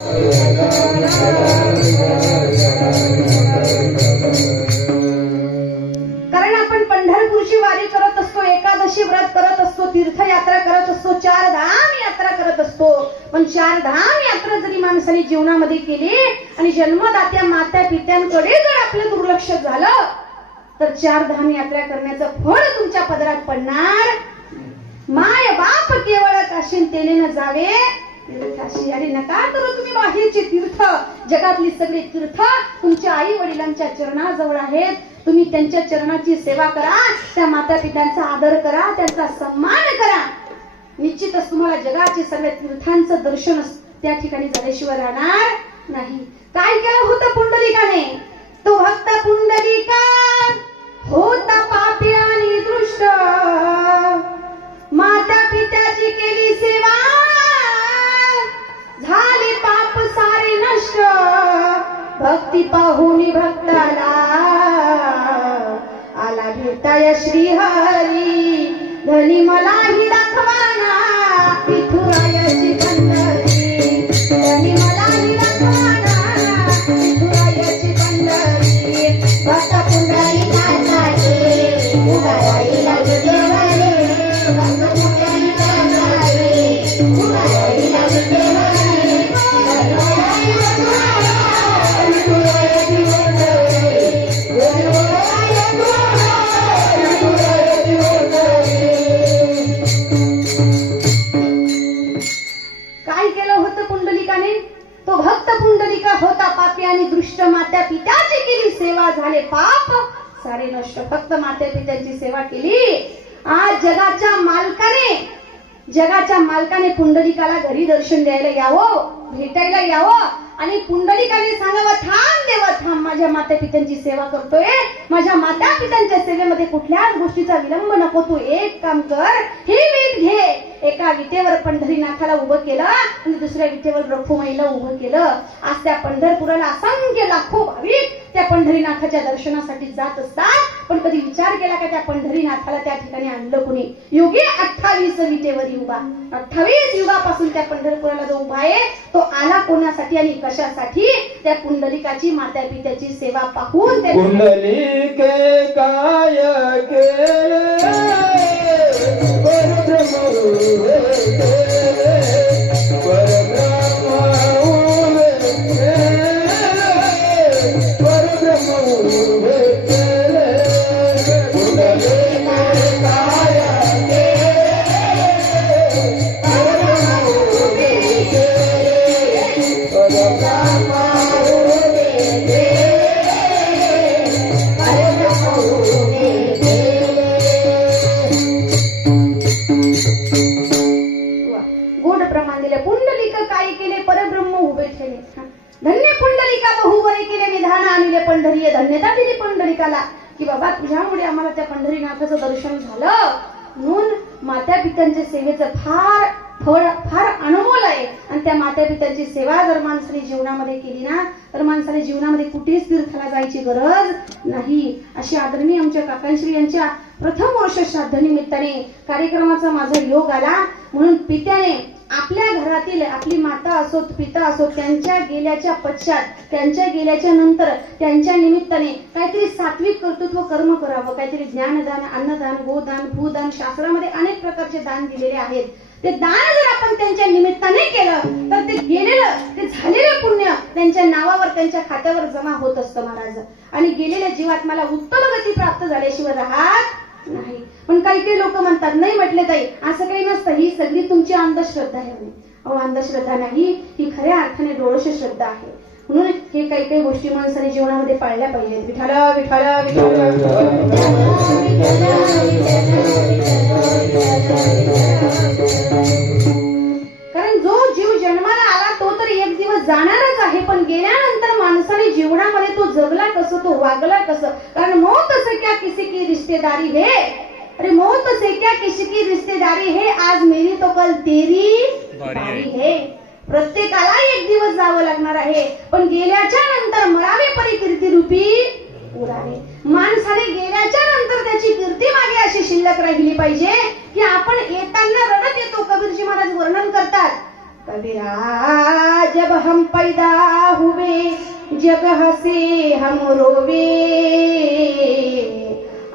कारण आपण पंढरपूरची वारी करत असतो, एकादशी व्रत करत असतो, तीर्थयात्रा करत असतो, चार धाम यात्रा करत असतो. पण चार धाम यात्रा जरी माणसाने जीवनामध्ये केली आणि जन्मदात्या माता पित्यांकडे जर आपलं दुर्लक्ष झालं तर चार धाम यात्रा करण्याचं फळ तुमच्या पदरात पडणार. माय बाप केवळ काशीन तेने न जावे काशी. आणि नका करू तुम्ही बाहेरचे तीर्थ, जगातली सगळी तीर्थ तुमच्या आई वडिलांच्या चरणाजवळ आहेत. तुम्ही त्यांच्या चरणाची सेवा करा, त्या माता पित्यांचा आदर करा, त्यांचा सन्मान करा. निश्चितच तुम्हाला जगाचे सगळ्या तीर्थांचं दर्शन त्या ठिकाणी झाल्याशिवाय राहणार नाही. काय केलं होतं पुंडलिकाने? तो भक्त पुंडलिका होता पापी आणि दृष्ट, माता पित्याची केली सेवा, झाले पाप सारे नष्ट. भक्ती पाहुनी भक्ताला आला भेटाय श्रीहरी, धनी मलाही दाखवाना विठुरायाची पंढरी, धनी मलाही दाखवाना विठुरायाची पंढरी. भक्त पुंडलिकाचे उडायला देवारे, भक्त पुंडलिकाचे उडायला देवारे. काय केलं होतं पुंडलिकाने? तो भक्त पुंडलिका होता पापी आणि दृष्ट, माता पित्याची केली सेवा, झाले पाप सारे नष्ट. फक्त माता पित्याची सेवा केली. आज जगाच्या मालकाने पुंडलिकाला घरी दर्शन द्यायला यावं, भेटायला यावं आणि पुंडलिकाने सांगावं, थांब देवा थांब, माझ्या माता पित्यांची सेवा करतोय, माझ्या माता पित्यांच्या सेवेमध्ये कुठल्याच गोष्टीचा विलंब नको. तू एक काम कर, ही वीट घे. एका विटेवर पंढरीनाथाला उभं केलं आणि दुसऱ्या विटेवर रखुमाईला उभं केलं. आज त्या पंढरपुराला असंख्य लाखो भाविक त्या पंढरीनाथाच्या दर्शनासाठी जात असतात. पण कधी विचार केला का त्या पंढरीनाथाला त्या ठिकाणी आणलं कुणी? योगी 28 विटेवर उभा, 28 युगापासून त्या पंढरपुराला जो उभा आहे तो आला कोणासाठी आणि कशासाठी? त्या पुंडलिकाची माता पित्याची सेवा पाहून. पुंडलिके काय केले पंढरी. धन्यता दिली पंढरिकाला की बाबा तुझ्यामुळे आम्हाला त्या पंढरीनाथाचं दर्शन झालं. म्हणून माता पित्यांच्या सेवेचं फार अनमोल आहे. आणि त्या माता पित्यांची सेवा जर माणसाने जीवनामध्ये केली ना तर माणसाने जीवनामध्ये कुठेच तीर्थाला जायची गरज नाही. अशी आदरणीय आमच्या काकांश्री यांच्या प्रथम वर्ष श्राद्ध निमित्ताने कार्यक्रमाचा माझा योग आला. म्हणून पित्याने आपल्या घरातील आपली माता असोत पिता असोत त्यांच्या गेल्याच्या पश्चात, त्यांच्या गेल्याच्या नंतर त्यांच्या निमित्ताने काहीतरी सात्विक कर्तृत्व कर्म करावं. काहीतरी ज्ञानदान, अन्नदान, गोदान, भूदान, शास्त्रामध्ये अनेक प्रकारचे दान दिलेले आहेत. ते दान जर आपण त्यांच्या निमित्ताने केलं तर ते गेलेलं, ते झालेलं पुण्य त्यांच्या नावावर, त्यांच्या खात्यावर जमा होत असतं महाराज. आणि गेलेल्या जीवात्म्याला उत्तम गती प्राप्त झाल्याशिवाय राहत नाही. पण काही लोक म्हणतात, नाही म्हटले ताई असं काही नसतं, ही सगळी तुमची अंधश्रद्धा आहे. अहो अंधश्रद्धा नाही, ही खऱ्या अर्थाने डोळस श्रद्धा आहे. म्हणून हे काही गोष्टी माणसाने जीवनामध्ये पाळल्या पाहिजेत. विठ्ठल विठ्ठल विठ्ठल. कारण जो जीव जन्माला आला तो तर एक दिवस जाणारच आहे. पण गेल्यानंतर माणसाने जीवनामध्ये तो जगला कसं, तो वागला कसं? कारण मौत से क्या किसी की रिश्तेदारी है, अरे मौत से क्या किसी की रिश्तेदारी है, आज मेरी तो कल तेरी बारी है. प्रत्येकाला एक दिवस जावं लागणार आहे. पण गेल्याच्या नंतर मरावे परी कीर्ती रूपी उरावे. माणसाने गेल्याच्या नंतर त्याची कीर्ती मागे अशी शिल्लक राहिली पाहिजे की आपण येताना रडत येतो. कबीरजी महाराज वर्णन करतात, कबीरा जब हम पैदा हुए जग हंसे हम रोवे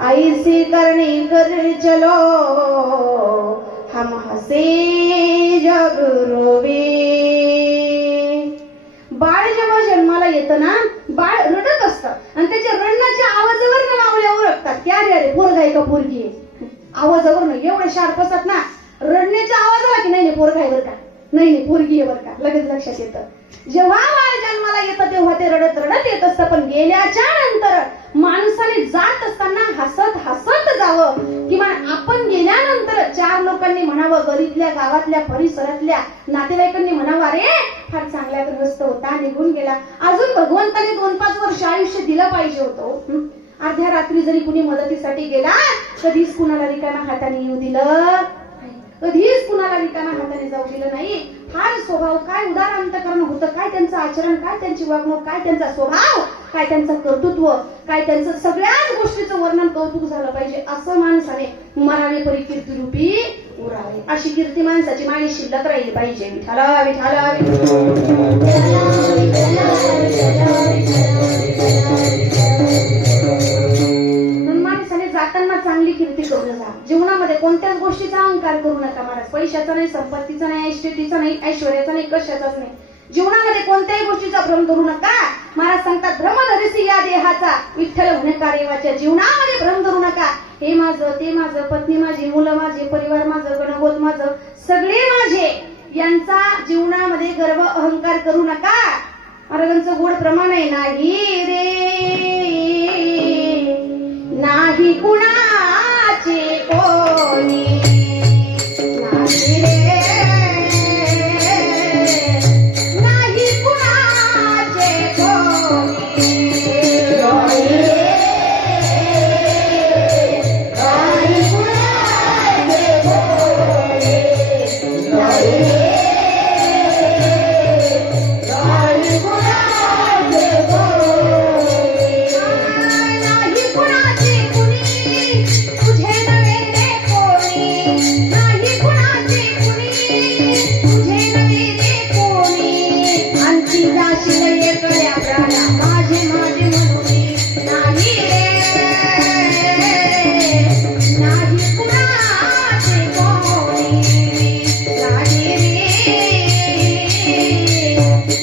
ऐसे करने कर चलो हम हसे जग रोवे. बाळ जेव्हा जन्माला येतं ना, बाळ रडत असतं आणि त्याच्या रडण्याच्या आवाजावर मावळे ओळखतात की अरे अरे पोरगा आहे का पोरगी आहे. आवाजावर नाही एवढे शार्प असतात ना, रडण्याच्या आवाजाला की नाही पोरगा आहे बरं का, नाही पोरगी आहे बरं का, लगेच लक्षात येतं. जेव्हा बाळ जन्माला येतं तेव्हा ते रडत रडत येत असतं, पण गेल्याच्या नंतर माणसाने जात असताना हसत हसत जावं. किमान आपण गेल्यानंतर चार लोकांनी म्हणावं, गरीबल्या गावातल्या परिसरातल्या नातेवाईकांनी म्हणावं, अरे फार चांगला ग्रहस्थ होता, निघून गेला. अजून भगवंताने 2-5 वर्ष आयुष्य दिलं पाहिजे होतं. अर्ध्या रात्री जरी कुणी मदतीसाठी गेला, कधीच कुणाला रिकाम्या हाताने येऊ दिलं, कधीच कुणाला रिकाम्या हाताने जाऊ दिलं नाही. फार स्वभाव, काय उदार अंतकरण होतं, काय त्यांचं आचरण, काय त्यांची वागणूक, काय त्यांचा स्वभाव, काय त्यांचं कर्तृत्व, काय त्यांचं सगळ्याच गोष्टीचं वर्णन कौतुक झालं पाहिजे. असं माणसाने मरावे परी कीर्तिरूपी उरावे. अशी कीर्ती माणसाची मागे शिल्लक राहिली पाहिजे. विठाला विठाला माणसाने जाताना चांगली कीर्ती करून जा. जीवनामध्ये कोणत्याच गोष्टीचा अहंकार करू नका महाराज. पैशाचा नाही, संपत्तीचा नाही, ऐश्वर्याचा नाही, ऐश्वर्याचा नाही, कशाचाच नाही. जीवनामध्ये कोणत्याही गोष्टीचा भ्रम करू नका. महाराज सांगतात, भ्रम धरिसी या देहाचा विठ्ठल होण्याकार्यवाच्या. जीवनामध्ये भ्रम धरू नका. हे माझं, ते माझं, पत्नी माझी, मुलं माझे, परिवार माझं, गणगोत माझं, सगळे माझे, यांचा जीवनामध्ये गर्व अहंकार करू नका. महाराजांचं गोड प्रमाण आहे, नाही रे नाही कुणाचे कोणी, नाही रे नाही कुणाचे कोणी, नाही रे नाही कुणाचे कोणी, नाही रे नाही कुणाचे कोणी, नाही कुणाचे कुणी तुझे नव्हे रे कोणी, नाही कुणाचे कुणी तुझे नव्हे रे कोणी. आणखी जाशील एकल्या प्राणा माझे माझे म्हणून, नाही रे नाही कुणाचे कोणी,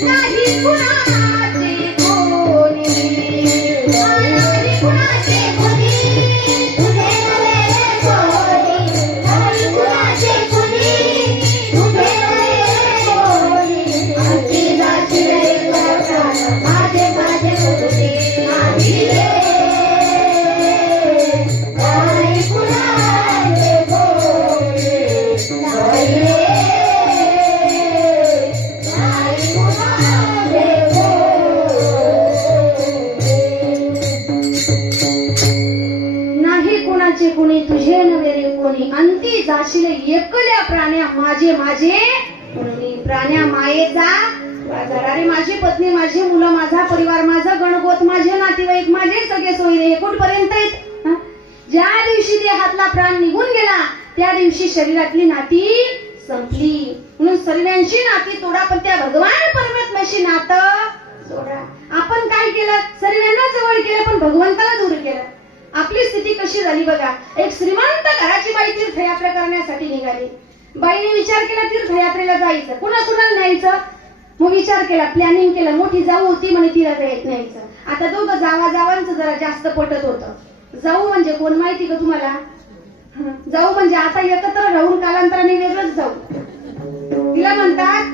नाही रे नाही कुणाचे कोणी, नाही कुणाचे कोणी तुझे नव्हे रे कोणी, नाही कुणाचे कोणी तुझे नव्हे रे कोणी. आणखी जाशील एकल्या प्राणा माझे माझे म्हणून, नाही रे नाही कुणाचे कोणी, नाही रे नाही कुणाचे कोणी. नाही कुणाचे कुणी तुझे नव्हे रे कोणी, अंती जाशील एकल्या प्राण्या माझे माझे म्हणून. प्राण्या मायेचा बाजार. अरे माझी पत्नी, माझी मुलं, माझा परिवार, माझा गणगोत, माझे नातेवाईक, माझे सगळे सोयरे हे कुठपर्यंत आहेत. ज्या दिवशी देहातला प्राण निघून गेला त्या दिवशी शरीरातली नाती संपली. म्हणून सर्वांची नाती तोडा, पण त्या भगवान परमात्म्याशी नातं जोडा. आपण काय केलं, सर्वांना जवळ केलं पण भगवंताला दूर केलं. आपली स्थिती कशी झाली बघा. एक श्रीमंत घराची बाई तीर्थयात्रा करण्यासाठी निघाली. बाईने विचार केला तीर्थयात्रेला जायचं, कुणा कुणाला न्यायचं. मग विचार केला, प्लॅनिंग केलं. मोठी जाऊ होती म्हणे, तिला न्यायचं. आता दोघं जावांचं जरा जास्त पटत होतं. जाऊ म्हणजे कोण माहिती का तुम्हाला? जाऊ म्हणजे आता एकत्र राहून कालांतराने वेगळंच जाऊ, तिला म्हणतात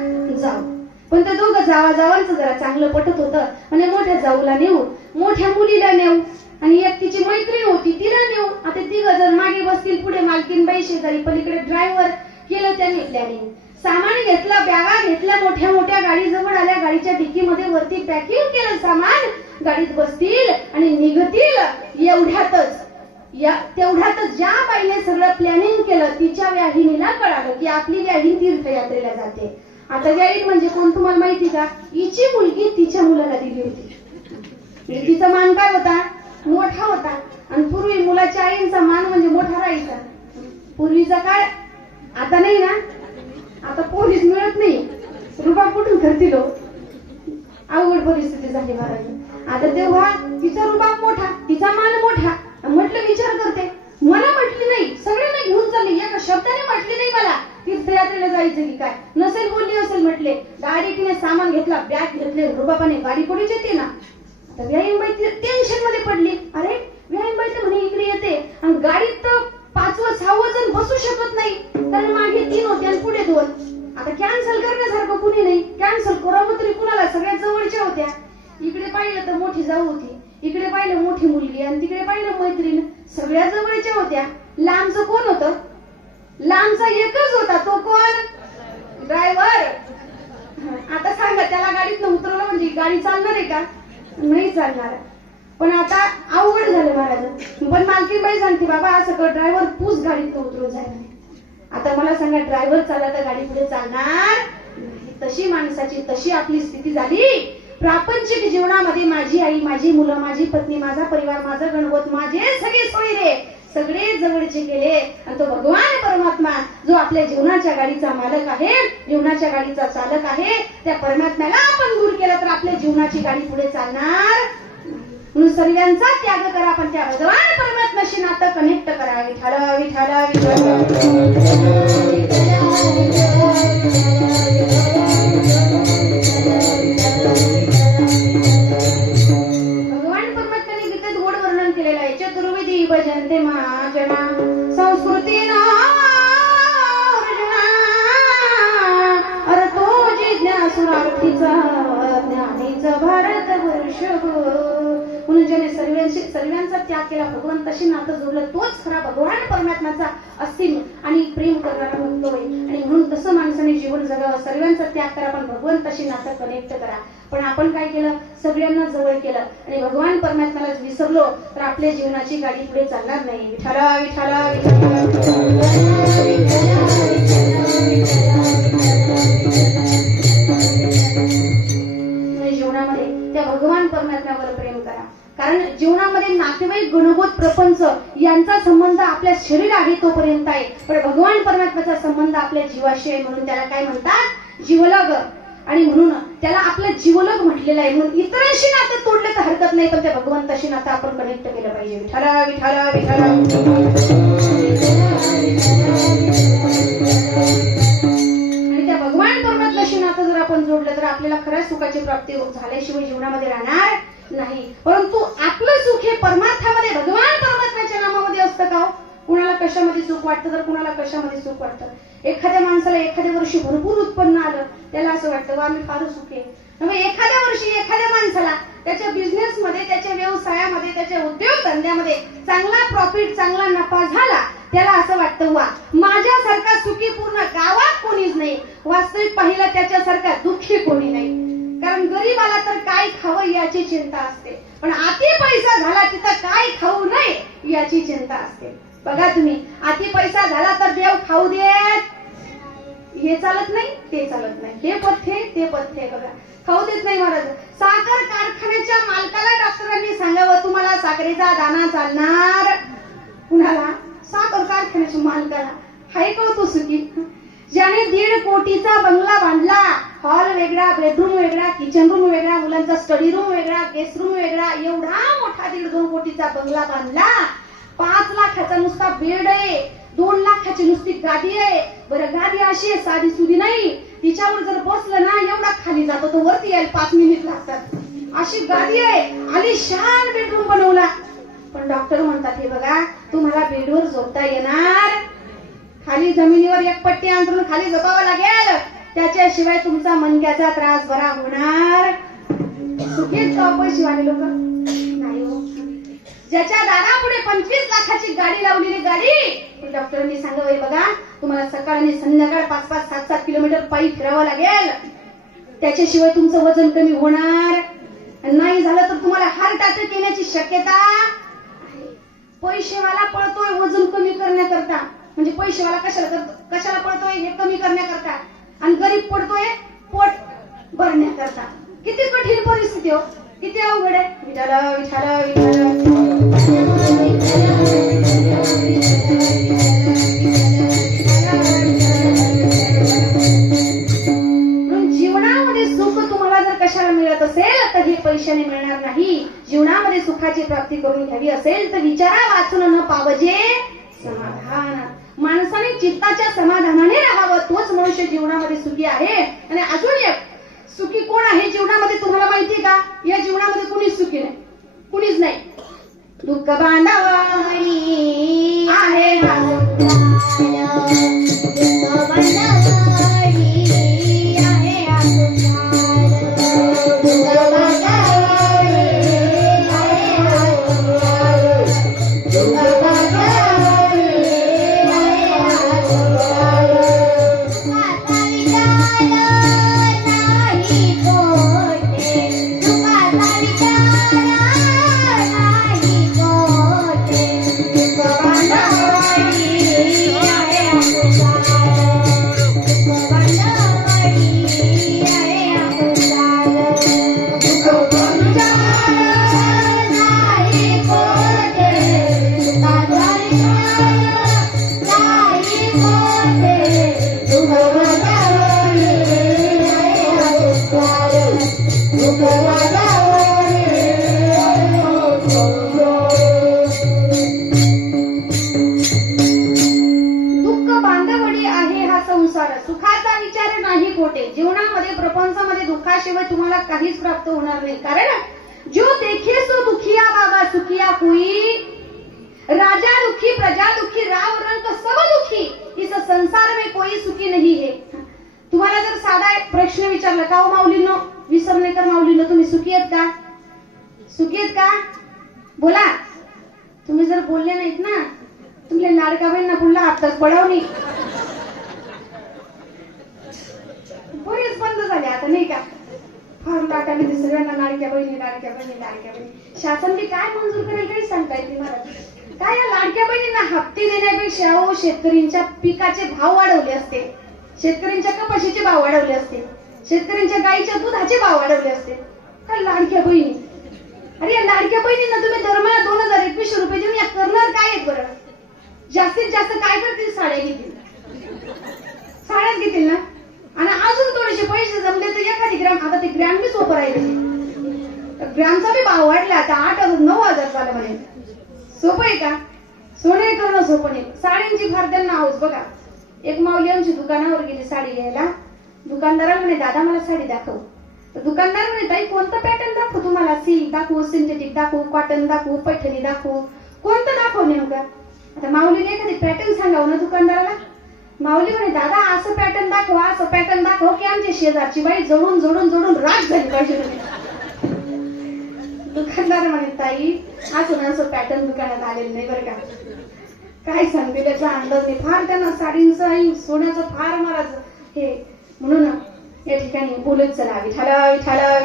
जाऊ. पण ते दोघं जावांचं जरा चांगलं पटत होतं. म्हणजे मोठ्या जाऊला नेऊ, मोठ्या मुलीला नेऊ, आणि एक तिची मैत्रीण होती तिला नेऊ. आता तिघ जण मागे बसतील, पुढे मालकीनबाई शेजारी, पलीकडे ड्रायव्हर. केलं त्यांनी प्लॅनिंग. सामान घेतलं, बॅगा घेतल्या, मोठ्या मोठ्या गाडी जवळ आल्या. गाडीच्या डिकीमध्ये वरती पॅकिंग केलं सामान. गाडीत बसतील आणि निघतील. तेवढ्यातच ज्या बाईने सगळं प्लॅनिंग केलं तिच्या व्याहिनीला कळालं की आपली व्याहीन तीर्थयात्रेला जाते. आता व्याहीन म्हणजे कोण तुम्हाला माहिती का? हिची मुलगी तिच्या मुलाला दिली होती. तिचा मान काय होता? मोठा होता. आणि पूर्वी मुलाच्या आईंचा मान म्हणजे मोठा राहायचा. पूर्वीचा काळ, आता नाही ना. आता पोलीस मिळत नाही, रुबाब कुठून करतील. परिस्थिती झाली महाराज. आता तेव्हा तिचा रुबाब मोठा, तिचा मान मोठा. म्हटलं विचार करते, मला म्हटली नाही, सगळ्यांना घेऊन चालली, एका शब्दाने म्हटली नाही मला तीर्थयात्रेला जायचं की काय. नसेल बोलली असेल म्हटले. डायरेक्टने सामान घेतला, बॅग घेतले, रुबाबाने गाडी पुढेच येते ना. आता व्यायामबाई टेन्शन मध्ये पडली. अरे व्यायामबाई तर म्हणे इकडे येते आणि गाडीत तर 5व 6वं जण बसू शकत नाही, कारण मागे 3 होते आणि पुढे 2. आता कॅन्सल करण्यासारखं कुणी नाही. कॅन्सल करावं तरी कुणाला, सगळ्यात जवळच्या होत्या. इकडे पाहिलं तर मोठी जाऊ होती, इकडे पाहिलं मोठी मुलगी, आणि तिकडे पाहिलं मैत्रीण. सगळ्या जवळच्या होत्या. लांबचं कोण होतं? लांबचा एकच होता. तो कोण? ड्रायव्हर. आता सांगा, त्याला गाडीतनं उतरवलं म्हणजे गाडी चालणार आहे का? नाही चालणार. पण आता अवघड झालं महाराज. पण मालकीबाई सांगते, बाबा असं कर, ड्रायव्हर पूस गाडीतनं उतरवून जायला. आता मला सांगा, ड्रायव्हर चालला तर गाडी पुढे चालणार नाही. तशी माणसाची, तशी आपली स्थिती झाली. प्रापंचिक जीवनामध्ये माझी आई, माझी मुलं, माझी पत्नी, माझा परिवार, माझं गणवत, माझे सगळे सोयरे सगळे जवळचे गेले. आणि तो भगवान परमात्मा जो आपल्या जीवनाच्या गाडीचा मालक आहे, जीवनाच्या गाडीचा चालक आहे, त्या परमात्म्याला आपण दूर केलं तर आपल्या जीवनाची गाडी पुढे चालणार. म्हणून सर्वांचा त्याग करा, पण त्या भगवान परमात्म्याशी नातं कनेक्ट करा. विठाला विठाला भगवान परमात्म्याने गीतेत गोड वर्णन केलेलं आहे. चतुर्विधी भजन्ते महाजना संस्कृतीना अर्थो जिज्ञासुरार्थीचा ज्ञानीचा भारत वर्ष. म्हणून ज्याने सर्वांचा त्याग केला, भगवंताशी नातं जोडलं, तोच खरा भगवान परमात्म्याचा असीम आणि प्रेम करणारा भक्त होय. आणि म्हणून तसं माणसाने जीवन जगावं. सर्वांचा त्याग करा, पण भगवंताशी नातं कनेक्ट करा. पण आपण काय केलं? सगळ्यांना जवळ केलं आणि भगवान परमात्म्याला विसरलो तर आपल्या जीवनाची गाडी पुढे चालणार नाही. विठाला विठाला जीवनामध्ये त्या भगवान परमात्म्यावर प्रेम करा. कारण जीवनामध्ये नातेवाईक, गणगोत, प्रपंच यांचा संबंध आपल्या शरीर आहे तोपर्यंत आहे, पण भगवान परमात्म्याचा संबंध आपल्या जीवाशी आहे. म्हणून त्याला काय म्हणतात? जीवलग. आणि म्हणून त्याला आपलं जीवलग म्हटलेलं आहे. म्हणून इतरांशी नातं तोडले तर हरकत नाही, पण त्या भगवंताशी नातं आपण कनेक्ट केलं पाहिजे. विठाला विठाला विठाला. आणि त्या भगवान परमात्म्याशी नातं जर आपण जोडलं तर आपल्याला खऱ्या सुखाची प्राप्ती झाल्याशिवाय जीवनामध्ये राहणार नाही. परंतु आपलं सुख हे परमार्थामध्ये, भगवान परमात्म्याच्या नामामध्ये असतं का? कुणाला कशामध्ये सुख वाटतं तर कुणाला कशामध्ये सुख वाटतं. एखाद्या माणसाला एखाद्या वर्षी भरपूर उत्पन्न आलं, त्याला असं वाटतं वा मी फार सुखी आहे. एखाद्या वर्षी एखाद्या माणसाला त्याच्या बिझनेसमध्ये, त्याच्या व्यवसायामध्ये, त्याच्या उद्योगधंद्यामध्ये चांगला प्रॉफिट, चांगला नफा झाला, त्याला असं वाटतं वा माझ्यासारखा सुखी पूर्ण गावात कोणीच नाही. वास्तविक पाहिलं त्याच्यासारखा दुःखी कोणी नाही. कारण गरीबाला तर काय खावं याची चिंता असते, पण अति पैसा झाला तिथं काय खाऊ नये याची चिंता असते. बघा तुम्ही, अति पैसा झाला तर देव खाऊ देत, हे चालत नाही, ते चालत नाही, हे पथ्य ते पथ्य, बघा खाऊ देत नाही महाराज. साखर कारखान्याच्या मालकाला डॉक्टरांनी सांगावं तुम्हाला साखरेचा दाना चालणार. कुणाला? साखर कारखान्याच्या मालकाला. हाय का तो सुखी? ज्याने 1.5 कोटीचा बंगला बांधला, हॉल वेगळा, बेडरूम वेगळा, किचन रूम वेगळा, मुलांचा स्टडी रूम वेगळा, गेस्ट रूम वेगळा, एवढा मोठा 1.5-2 कोटीचा बंगला बांधला. 5 लाखाचा नुसता बेड आहे, 2 लाखाची नुसती गादी आहे. बरं गादी अशी आहे, साधी सुधी नाही, तिच्यावर जर बसलं ना एवढा खाली जातो, तो वरती यायला 5 मिनिट लागतात. अशी गादी आहे, आलिशान बेडरूम बनवला. पण डॉक्टर म्हणतात हे बघा तुम्हाला बेडवर झोपता येणार, खाली जमिनीवर एक पट्टी अंतरून खाली झोपावं लागेल, त्याच्याशिवाय तुमचा मणक्याचा त्रास बरा होणार. सुखीच का पैसेवाले लोक नाही हो. ज्याच्या दारापुढे 25 लाखाची गाडी लावलेली गाडी, डॉक्टरांनी सांगावं बघा तुम्हाला सकाळ आणि संध्याकाळ 5-5, 7-7 किलोमीटर पायी फिरावं लागेल, त्याच्याशिवाय तुमचं वजन कमी होणार नाही. झालं तर तुम्हाला हार्ट अटॅक येण्याची शक्यता आहे. पैसेवाला पळतोय वजन कमी करण्याकरता, म्हणजे पैसेवाला कशाला पळतोय? हे कमी करण्याकरता. आणि गरीब पडतोय पोट भरण्याकरता. किती कठीण परिस्थिती हो, किती अवघड आहे. विठाला विठाला विठाला. जीवनामध्ये सुख तुम्हाला जर कशाला मिळत असेल तर हे पैशाने मिळणार नाही. जीवनामध्ये सुखाची प्राप्ती करून घ्यावी असेल तर विचारा वाचून न पावजे समाधान. माणसाने चित्ताच्या समाधानाने राहावं, तोच मनुष्य जीवनामध्ये सुखी आहे. आणि अजून एक सुखी कोण आहे जीवनामध्ये तुम्हाला माहिती का? या जीवनामध्ये कुणीच सुखी नाही, कुणीच नाही. दुःख बांधावणी आहे सुखाचा विचार नाही कोठे. जीवनामध्ये प्रपंचामध्ये दुःखाशिवाय तुम्हाला काहीच प्राप्त होणार नाही. कारण जो देखे सो दुखिया बाबा सुखिया कोई, राजा दुखी प्रजा दुखी राव रंग सब दुखी, इस संसार में कोई सुखी नहीं है. तुम्हाला जर साधा एक प्रश्न विचारला का हो माऊलीनो, विसरणेकर माऊलीनो, तुम्ही सुखी आहेत का? सुखी आहेत का? बोला. तुम्ही जर बोलले नाहीत ना, तुमच्या लाडका बहिणींना पुन्हा आत्ताच पडवणी बरेच बंद झाले आता, नाही का? फार टाकाने सगळ्यांना लाडक्या बहिणी लाडक्या बहिणी लाडक्या बहिणी. शासन बी काय मंजूर करेल काही सांगता येत नाही मला. काय या लाडक्या बहिणींना हप्ते देण्यापेक्षा शेतकऱ्यांच्या पिकाचे भाव वाढवले असते, शेतकऱ्यांच्या कपाशीचे भाव वाढवले असते, शेतकऱ्यांच्या गाईच्या दुधाचे भाव वाढवले असते. काय लाडक्या बहिणी? अरे या लाडक्या बहिणींना तुम्ही दरमहा 2021 रुपये देऊन या करणार काय आहेत बरं? जास्तीत जास्त काय करतील? साड्या घेतील, साड्याच घेतील ना. आणि अजून थोडेसे पैसे जमले तर एखादी ग्रॅम, आता ते ग्रॅम बी सोपं राहिले, ग्रॅमचा बी भाव वाढला आता 8,000 9,000 झाला म्हणे. सोपं आहे का? सोने करणं सोपं नाही. साड्यांची फार त्यांना हाऊस बघा. एक माऊली आमची दुकानावर गेली साडी घ्यायला. दुकानदाराला म्हणे दादा मला साडी दाखव. तर दुकानदार म्हणे ताई कोणतं पॅटर्न दाखवू तुम्हाला? सिल्क दाखवू, सिंथेटिक दाखवू, कॉटन दाखवू, पैठणी दाखवू, कोणतं दाखवू नेमकं? आता माऊलीने एखादी पॅटर्न सांगावं ना दुकानदाराला. माऊली म्हणे दादा असं पॅटर्न दाखवा, असं पॅटर्न दाखव की आमची शेजारची बाई जळून जळून जळून राग झाली पाहिजे. दुकानदार म्हणे ताई असं ना असं पॅटर्न दुकानात आलेलं नाही बरं का. काय सांगते त्याचा अंदाज नाही. फार त्यांना साडींचं सोन्याचं फार महाराज हे. म्हणून या ठिकाणी बोलत चला विठाला विठाला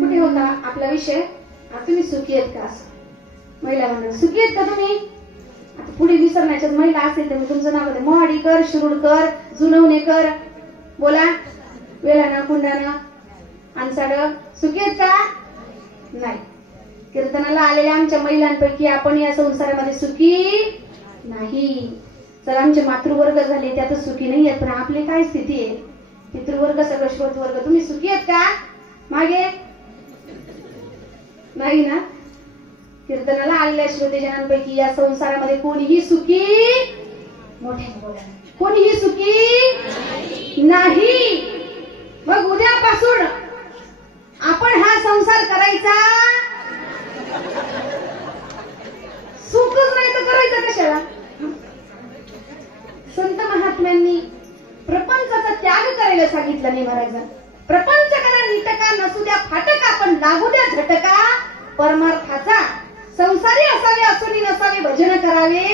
कुठे होता आपला विषय? तुम्ही सुखी आहेत का? असं महिला मंडळ सुखी आहेत का तुम्ही? आता पुढे विसरण्याच्यात महिला असेल तर मी तुमचं नाव बघते. मोहाडीकर, शिरूडकर, जुनवणेकर, बोला. वेलाना कुंडाना आणसाड सुखी आहेत का? नाही. कीर्तनाला आलेल्या आमच्या महिलांपैकी आपण या संसारामध्ये सुखी नाही. जर आमचे मातृवर्ग झाले त्यातच सुखी नाही आहेत. पण आपली काय स्थिती आहे? पितृवर्ग सगळं श्रोतवर्ग. तुम्ही सुखी आहेत का? मागे नाही ना. कीर्तनाला आलेल्या श्रोतेजनांपैकी या संसारामध्ये कोणीही सुखी, मोठ्याने बोला, कोणीही सुखी नाही. मग उद्यापासून आपण हा संसार करायचा, सुखच नाही तर करायचं कशाला? संत महात्म्यांनी प्रपंचाचा त्याग करायला सांगितलं नाही महाराज. प्रपंच करा निटका, नसू द्या फाटका, पण लागू द्या झटका परमार्थाचा. संसारी असावे असुनी नसावे, भजन करावे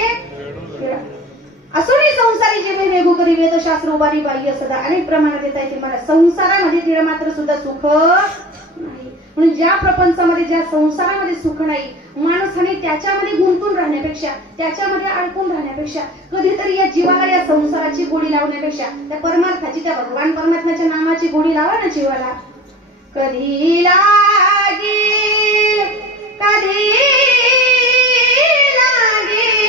असुनी संसारी जे वेगू करी वेदशास्त्र उभारी बाह्य सदा. अनेक प्रमाणात येता येते मला. संसारामध्ये तिला मात्र सुद्धा सुख नाही. म्हणून ज्या प्रपंचामध्ये, ज्या संसारामध्ये सुख नाही, माणसाने त्याच्यामध्ये गुंतून राहण्यापेक्षा, त्याच्यामध्ये अडकून राहण्यापेक्षा, कधीतरी या जीवाला या संसाराची गोडी लावण्यापेक्षा त्या परमार्थाची, त्या भगवान परमात्म्याच्या नामाची गोडी लावा ना जीवाला. कधी लागेल, कधी लागेल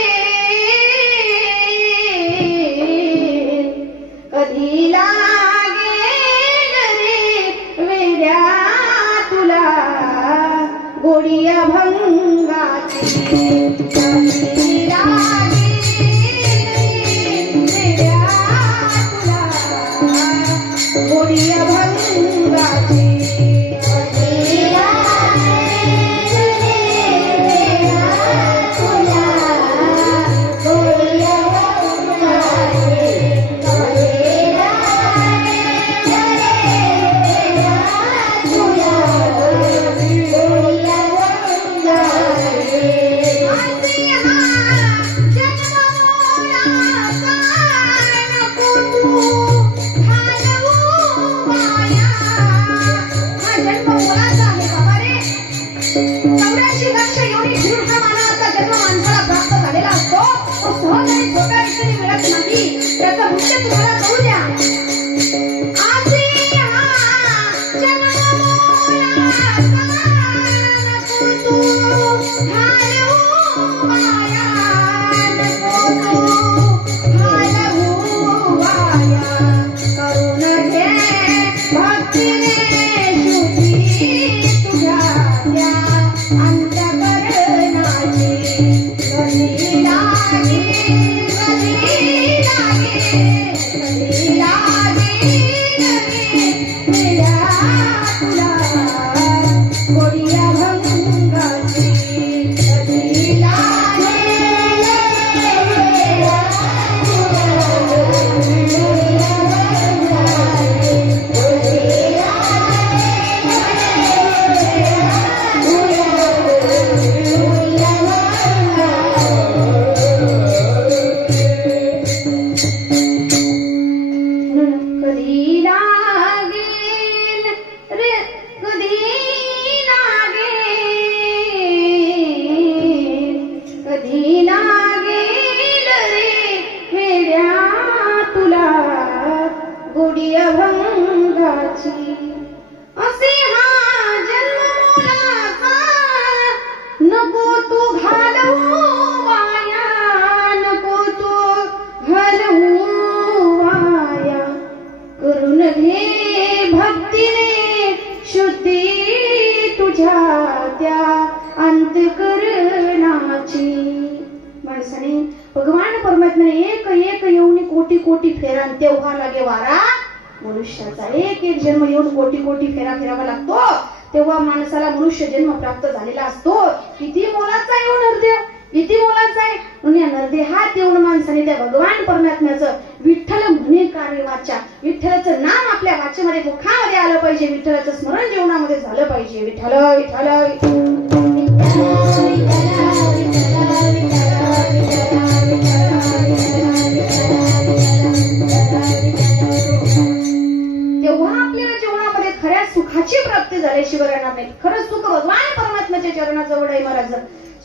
माझं भूषण तुम्हाला करू द्या. आजी हा जन्मोलाचा नको तू घालवू वाया, नको तू घालवू वाया. करून घे भक्तीने शुद्धी तुझ्या त्या अंतःकरणाची. कधी लागेल, कधी लागेल, कधी लागेल रे वेड्या तुला गोडिया भंगाची. कधी लागेल रे वेड्या तुला गोडिया भंगाची. कधी लागेल रे, कधी लागेल, कधी लागेल रे वेड्या तुला गोडिया भंगाची. असे हा जन्म मुलाचा नको तू घालवू वाया, नको तू घालवू वाया. करून घे भक्तीने शुद्धी तुझ्या त्या अंतःकरणाची. माणसाने भगवान परमात्म्याने एक एक येऊन कोटी कोटी फेरा तेव्हा लागे वारा. मनुष्याचा एक एक जन्म येऊन कोटी कोटी फेरा फिरावा लागतो तेव्हा माणसाला मनुष्य जन्म प्राप्त झालेला असतो. किती मोलाचा आहे नरदेव, किती मोलाचा आहे. म्हणून या नरदेहात येऊन माणसाने त्या भगवान परमात्म्याचं विठ्ठल म्हणे कार्य वाचा, विठ्ठलाचं नाम आपल्या वाचेमध्ये मुखामध्ये आलं पाहिजे, विठ्ठलाचं स्मरण जीवनामध्ये झालं पाहिजे. विठ्ठल विठ्ठल तेव्हा आपल्याला जीवनामध्ये खऱ्या सुखाची प्राप्ती झाल्याशिवाय राहणार नाही. खरं सुख भगवान परमात्म्याच्या चरणाजवळ आहे महाराज.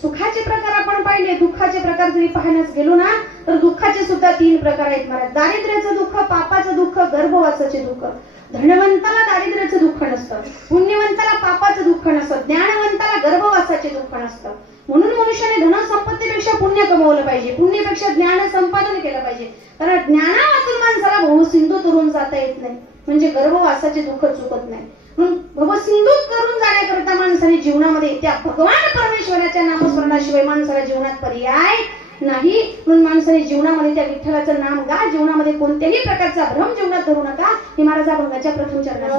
सुखाचे प्रकार आपण पाहिले, दुःखाचे प्रकार जरी पाहण्यास गेलो ना तर दुःखाचे सुद्धा 3 प्रकार आहेत महाराज. दारिद्र्याचं दुःख, पापाचं दुःख, गर्भवासाचे दुःख. धनवंताला दारिद्र्याचं दुःख नसतं, पुण्यवंताला पापाचं दुःख नसतं, ज्ञानवंताला गर्भवासाचे दुःख नसतं. म्हणून मनुष्याने धनसंपत्तीपेक्षा पुण्य कमवलं पाहिजे, पुण्यापेक्षा ज्ञान संपादन केलं पाहिजे. कारण ज्ञानावाचून माणसाला भवसिंधू तरुण जाता येत नाही, म्हणजे गर्भवासाचे दुःख चुकत नाही. म्हणून भवसिंधूत करून जाण्याकरिता माणसाने जीवनामध्ये त्या भगवान परमेश्वराच्या नामस्मरणाशिवाय माणसाला जीवनात पर्याय नाही. म्हणून माणसाने जीवनामध्ये त्या विठ्ठलाचं नाम गा. जीवनामध्ये कोणत्याही प्रकारचा भ्रम जीवनात धरू नका. हे महाराज अभंगाच्या प्रथम चरणात.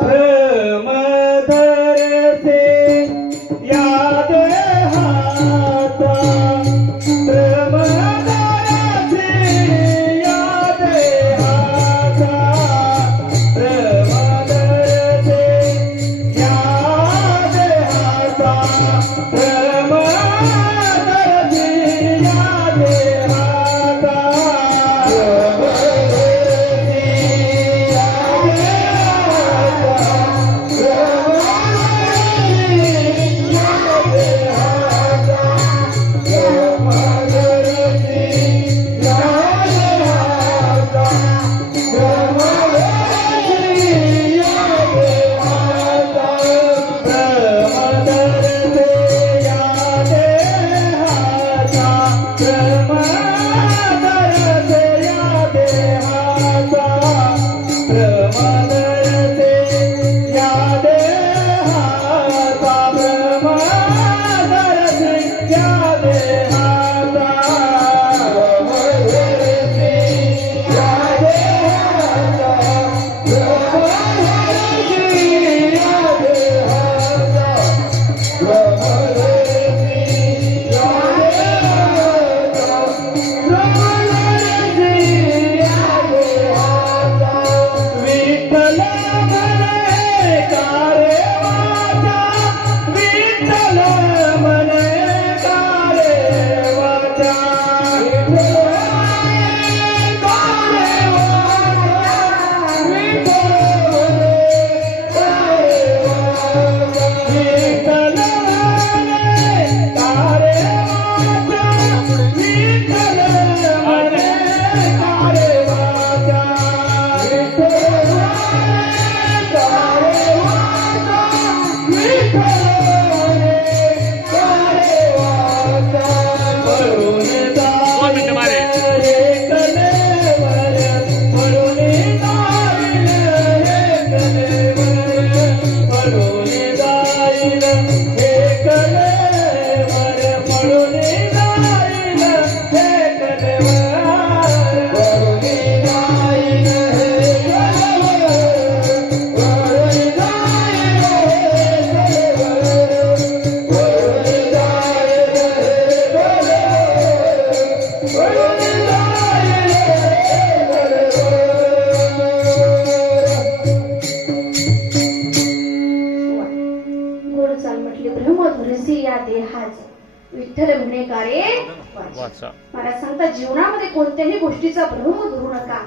वाचा. मला सांगता जीवनामध्ये कोणत्याही गोष्टीचा भ्रम करू नका,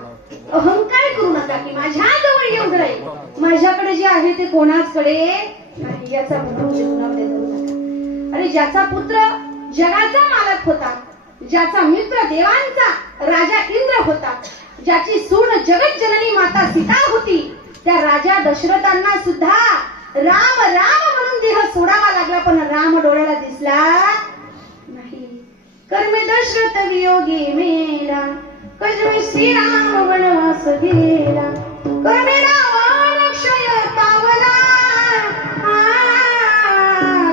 अहंकार करू नका की माझ्याजवळ एवढं राहील, माझ्याकडे जे आहे ते कोणाचकडे नाही, याचा भ्रम जीवनामध्ये करू नका. आणि ज्याचा पुत्र जगाचा मालक होता, ज्याचा मित्र देवांचा राजा इंद्र होता, ज्याची सून जगत जननी माता सीता होती, त्या राजा दशरथांना सुद्धा राम राम म्हणून देह सोडावा लागला, पण राम डोळ्याला दिसला नाही. कर्मे दशरथ वियोगी मेला, कजवी श्रीराम वनवास गेला, कर्मे रावण क्षय पावला,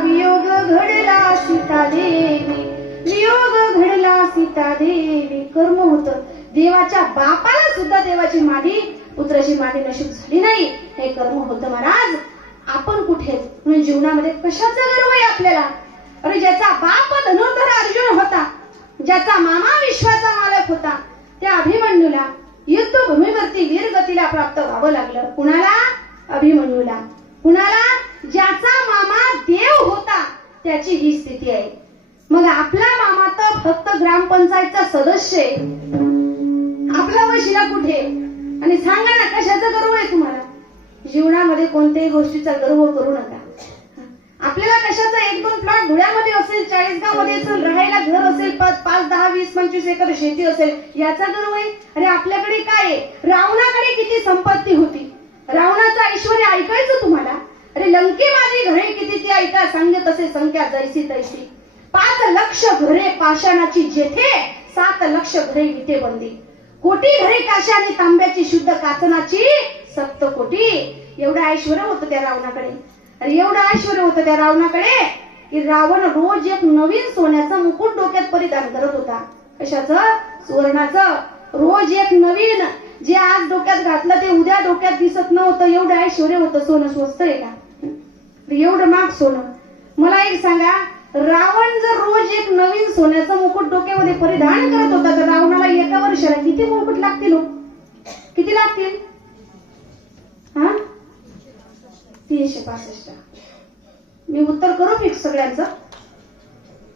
वियोग घडला सीता देवी, वियोग घडला सीता देवी. कर्म होत, देवाच्या बापाला सुद्धा देवाची मादी पुत्राची मादी नशीब झाली नाही, हे कर्म होतं महाराज. आपण कुठे म्हणून जीवनामध्ये कशाचा गर्व आहे आपल्याला? अरे ज्याचा बाप धनुर्धर अर्जुन होता, ज्याचा मामा विश्वाचा मालक होता, त्या अभिमन्यूला युद्धभूमीवरती वीरगतीला प्राप्त व्हावं लागलं. कुणाला? अभिमन्यूला. कुणाला? ज्याचा मामा देव होता, त्याची ही स्थिती आहे. मग आपला मामा तर फक्त ग्रामपंचायतचा सदस्य आहे, आपला वशिला कुठे? आणि सांगा ना, कशाचा गर्व आहे तुम्हाला? जीवनामध्ये कोणत्याही गोष्टीचा गर्व करू नका. आपल्याला कशाचा 1-2 प्लॉट धुळ्यामध्ये असेल, 40गाव मध्ये असेल, राहायला घर असेल, 5, 10, 20, 25 एकर शेती असेल, याचा गर्व आहे? अरे आपल्याकडे काय आहे? रावणाकडे किती संपत्ती होती, रावणाचं ऐश्वर ऐकायचं तुम्हाला? अरे लंके माझी घरे किती ती ऐका, सांगे तसे संख्या जैसी तैसी. 5 लक्ष घरे पाषाणाची जेथे, 7 लक्ष घरे विटे बंदी, कोटी घरे काशाने तांब्याची शुद्ध काचनाची 7 कोटी. एवढं ऐश्वर होतं त्या रावणाकडे. अरे एवढं ऐश्वर होतं त्या रावणाकडे की रावण रोज एक नवीन सोन्याचा मुकुट डोक्यात परिधान करत होता. कशाचं? सुवर्णाचं. रोज एक नवीन, जे आज डोक्यात घातलं ते उद्या डोक्यात दिसत नव्हतं, एवढं ऐश्वर होतं. सोनं स्वस्त आहे का? एवढं महाग सोनं. मला एक सांगा, रावण जर रोज एक नवीन सोन्याचं मुकुट डोक्यामध्ये परिधान करत होता, तर रावणाला एका वर्षाला किती मुकुट लागतील? किती लागतील? 365. मी उत्तर करू फिक्स सगळ्यांचं?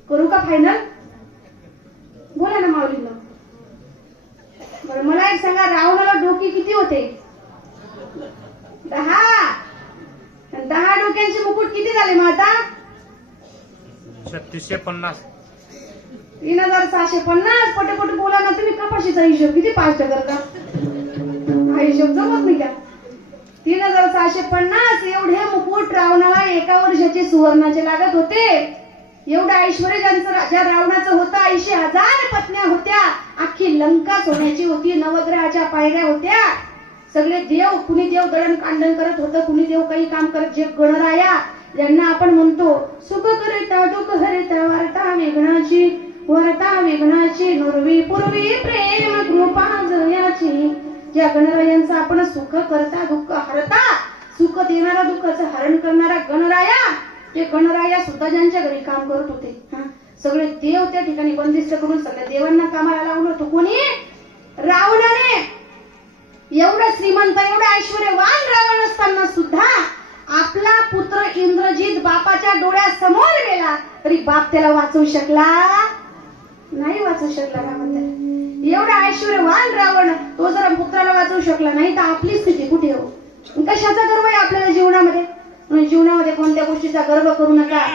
करू का फायनल? बोला ना माऊलींना. बरं मला एक सांगा, रावणाला डोके किती होते? 10 डोक्यांचे मुकुट किती झाले मग आता? 3650. 3650. पटे बोला ना तुम्ही. कपाशीचा हिशोब किती? 5 करता? हा हिशोब जमत नाही का? 3650 एवढे मुकुट रावणाला एका वर्षाचे सुवर्णाचे लागत होते. एवढं ऐश्वर ज्यांचं राजा रावणाचं होतं. 80,000 पत्न्या होत्या, अख्खी लंका सोन्याची होती, नवग्रहाच्या पायऱ्या होत्या. सगळे देव, कुणी देव दळण कांडण करत होतं, कुणी देव काही काम करत. जे गणराया ज्यांना आपण म्हणतो, सुख करिता दुःख हरिता, वार्ता वेगणाची वार्ता वेगणाची, नुरवी पूर्वी प्रेम कृपा जयाची. ज्या गणरायांचं आपण सुख करता दुःख हरता, सुख देणारा दुःखाचं हरण करणारा गणराया, ते गणराया सुद्धा ज्यांच्या घरी काम करत होते. सगळे देव त्या ठिकाणी बंदिस्त करून सगळ्या देवांना कामाला लावलं होतं. कोणी? रावणाने. एवढं श्रीमंत, एवढं ऐश्वर्यवान रावण असताना सुद्धा आपला पुत्र इंद्रजित बापाच्या डोळ्यासमोर गेला, तरी बाप त्याला वाचवू शकला नाही. वाचवू शकला का म्हणतात? एवढा ऐश्वर्यवान रावण, तो जर पुत्राला वाचवू शकला नाही, तर आपली स्थिती कुठे हो? कशाचा गर्व आहे आपल्याला जीवनामध्ये? म्हणून जीवनामध्ये कोणत्या गोष्टीचा गर्व करू नका.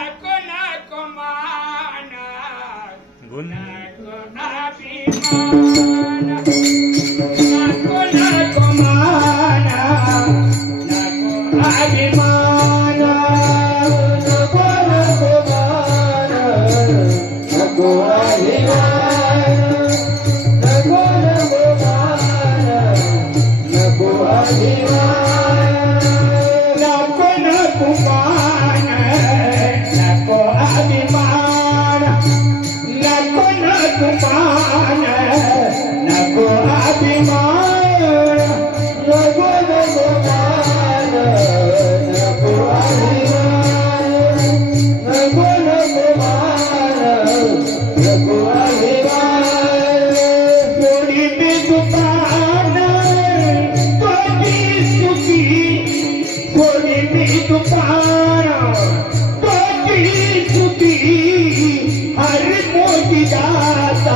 हर मोती दाता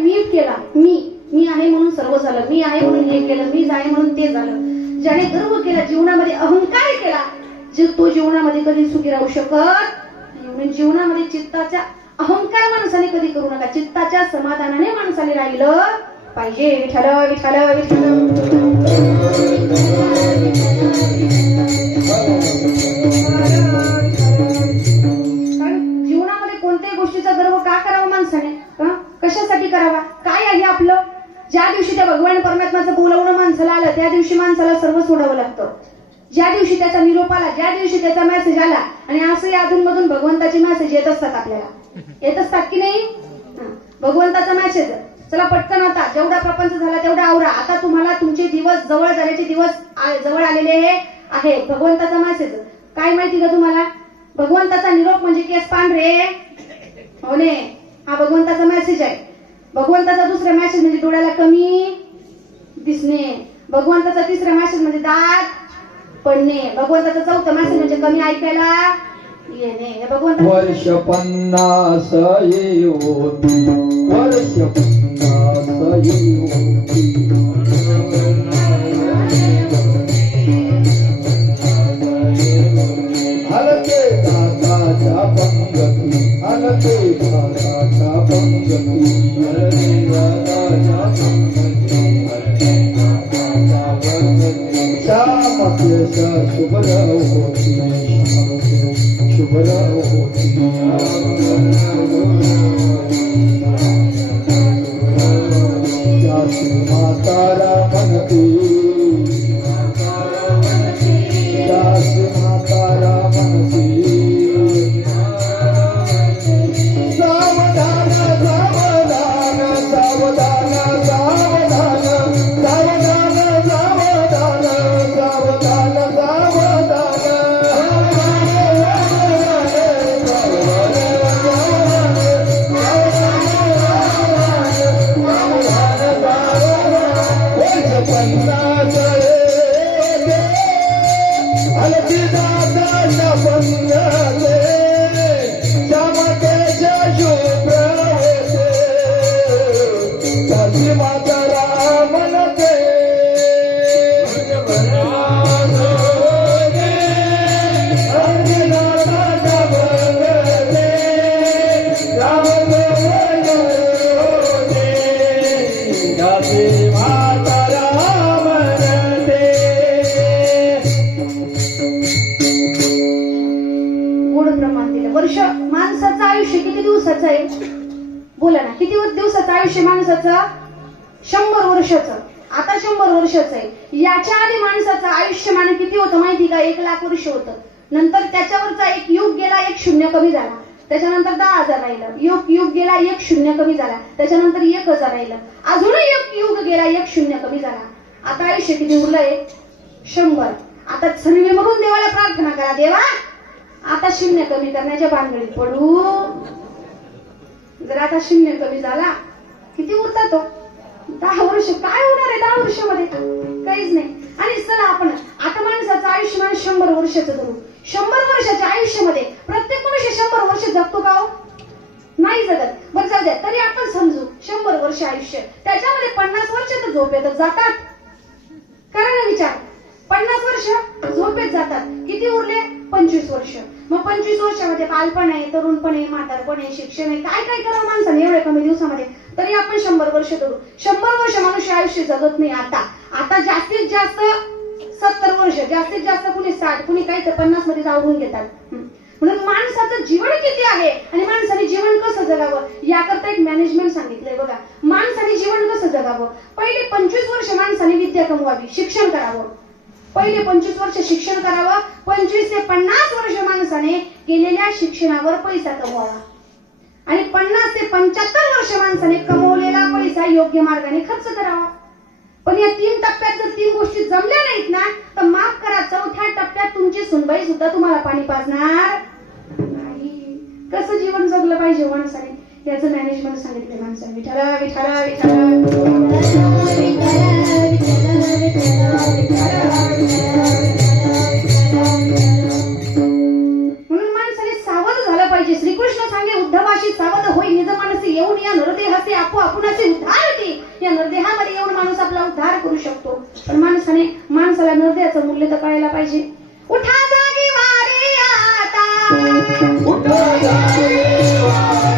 मी केला, मी आहे म्हणून सर्व झालं, मी आहे म्हणून हे केलं, मीच आहे म्हणून ते झालं. ज्याने गर्व केला, जीवनामध्ये अहंकार केला, तो जीवनामध्ये कधी सुखी राहू शकत नाही. म्हणून जीवनामध्ये चित्ताच्या अहंकार माणसाने कधी करू नका. चित्ताच्या समाधानाने माणसाने राहिलं पाहिजे. विठ्ठल विठ्ठल विठ्ठल. जीवनामध्ये कोणत्याही गोष्टीचा गर्व का करावा माणसाने? कशासाठी करावा? काय आहे आपलं? ज्या दिवशी त्या भगवान परमात्म्याचं बोलवणं माणसाला आलं, त्या दिवशी माणसाला सर्व सोडावं लागतं. ज्या दिवशी त्याचा निरोप आला, ज्या दिवशी त्याचा मेसेज आला, आणि असंही अधूनमधून भगवंताचे मेसेज येत असतात आपल्याला, येत असतात की नाही? भगवंताचा मेसेज, चला पटकन आता जेवढा प्रपंच झाला तेवढा आवरा, आता तुम्हाला तुमचे दिवस जवळ झाल्याचे दिवस जवळ आलेले आहे. भगवंताचा मेसेज काय माहिती का तुम्हाला? भगवंताचा निरोप म्हणजे केस पांढरे होणे, हा भगवंताचा मेसेज आहे. भगवंताचा दुसरा मेसेज म्हणजे डोळ्याला कमी दिसणे. भगवंताचा तिसरा मेसेज म्हणजे दात पडणे. भगवंताचा चौथा मेसेज म्हणजे कमी ऐकायला येणे. भगवंत वर्ष 50 ये होती, वर्ष 50 ये होती. हलके दाताच्या पंगती, हलके दाताच्या पंगती, हलके दाताच्या पंगती, हलके दाताच्या पंगती. श्याम केश शुभ्र होती, शुभ्र होती. त्यासी म्हातारा म्हणती, त्यासी म्हातारा म्हणती. सावधान सावधान सावधान सावधान सावधान सावधान सावधान वर्ष माणसाचं आयुष्य किती दिवसाचं आहे? बोला ना, किती दिवसाचं आयुष्य माणसाचं? 100 वर्षाचं. आता 100 वर्षाचं आहे. याच्या आधी माणसाचं आयुष्यमान किती होतं माहिती का? 1,00,000 वर्ष होतं. नंतर त्याच्यावरचा एक युग गेला, एक शून्य कमी झाला. त्याच्यानंतर 10,000 राहिलं. युग गेला, एक शून्य कमी झाला. त्याच्यानंतर 1,000 राहिलं. अजूनही एक युग गेला, एक शून्य कमी झाला. आता आयुष्य किती उरलंय? 100. आता सर्वे म्हणून देवाला प्रार्थना करा, देवा आता शून्य कमी करण्याच्या भानगडीत पडू. जर आता शून्य कमी झाला, किती उरता तो? 10 वर्ष. काय होणार आहे 10 वर्षामध्ये? काहीच नाही. आणि चला आपण आता माणसाचं आयुष्यमान 100 वर्षाचं धरू. 100 वर्षाच्या आयुष्यामध्ये प्रत्येक मनुष्य 100 वर्ष जगतो का? नाही जगत. बरं जाऊ द्या, तरी आपण समजू 100 वर्ष आयुष्य, त्याच्यामध्ये 50 वर्ष तर झोपेतच जातात. करा ना विचार. 50 वर्ष झोपेत जातात. किती उरले? 25 वर्ष. मग 25 वर्षामध्ये बालपण आहे, तरुणपण आहे, म्हातारपण आहे, शिक्षण आहे, काय काय करावं माणसाने एवढ्या कमी दिवसामध्ये? तरी आपण 100 वर्ष धरू. 100 वर्ष मनुष्य आयुष्य जगत नाही. आता जास्तीत जास्त 70 वर्ष, जास्तीत जास्त कुणी 60, कुणी काही तर 50 मध्ये जाऊन घेतात. म्हणून माणसाचं जीवन किती आहे आणि माणसाने जीवन कसं जगावं याकरता एक मॅनेजमेंट सांगितलंय बघा. माणसाने जीवन कसं जगावं? पहिले 25 वर्ष माणसाने विद्या कमवावी, शिक्षण करावं. पहिले 25 वर्ष शिक्षण करावं. 25 ते 50 वर्ष माणसाने केलेल्या शिक्षणावर पैसा कमवावा. आणि 50 ते 75 वर्ष माणसाने कमवलेला पैसा योग्य मार्गाने खर्च करावा. पण या 3 टप्प्यात जर 3 गोष्टी जमल्या नाहीत ना, तर माफ करा, 4थ्या टप्प्यात तुमची सुनबाई सुद्धा तुम्हाला पाणी पाजणार नाही. कसं जीवन जगलं पाहिजे माणसाने याचं मॅनेजमेंट सांगितलं माणसाने. विठ्ठल विठ्ठल विठ्ठल. म्हणून माणसाने सावध झालं पाहिजे. श्रीकृष्ण सांगे उद्धवाशी सावध होई निज मानसी येऊन या नरदेहाचे आपो आपणाचे या नरदेहामध्ये येऊन माणूस आपला उद्धार करू शकतो. पण माणसाला नरदेहाचं मूल्य तर कळायला पाहिजे. उठा जागी वारे आता, उठा जागे वारे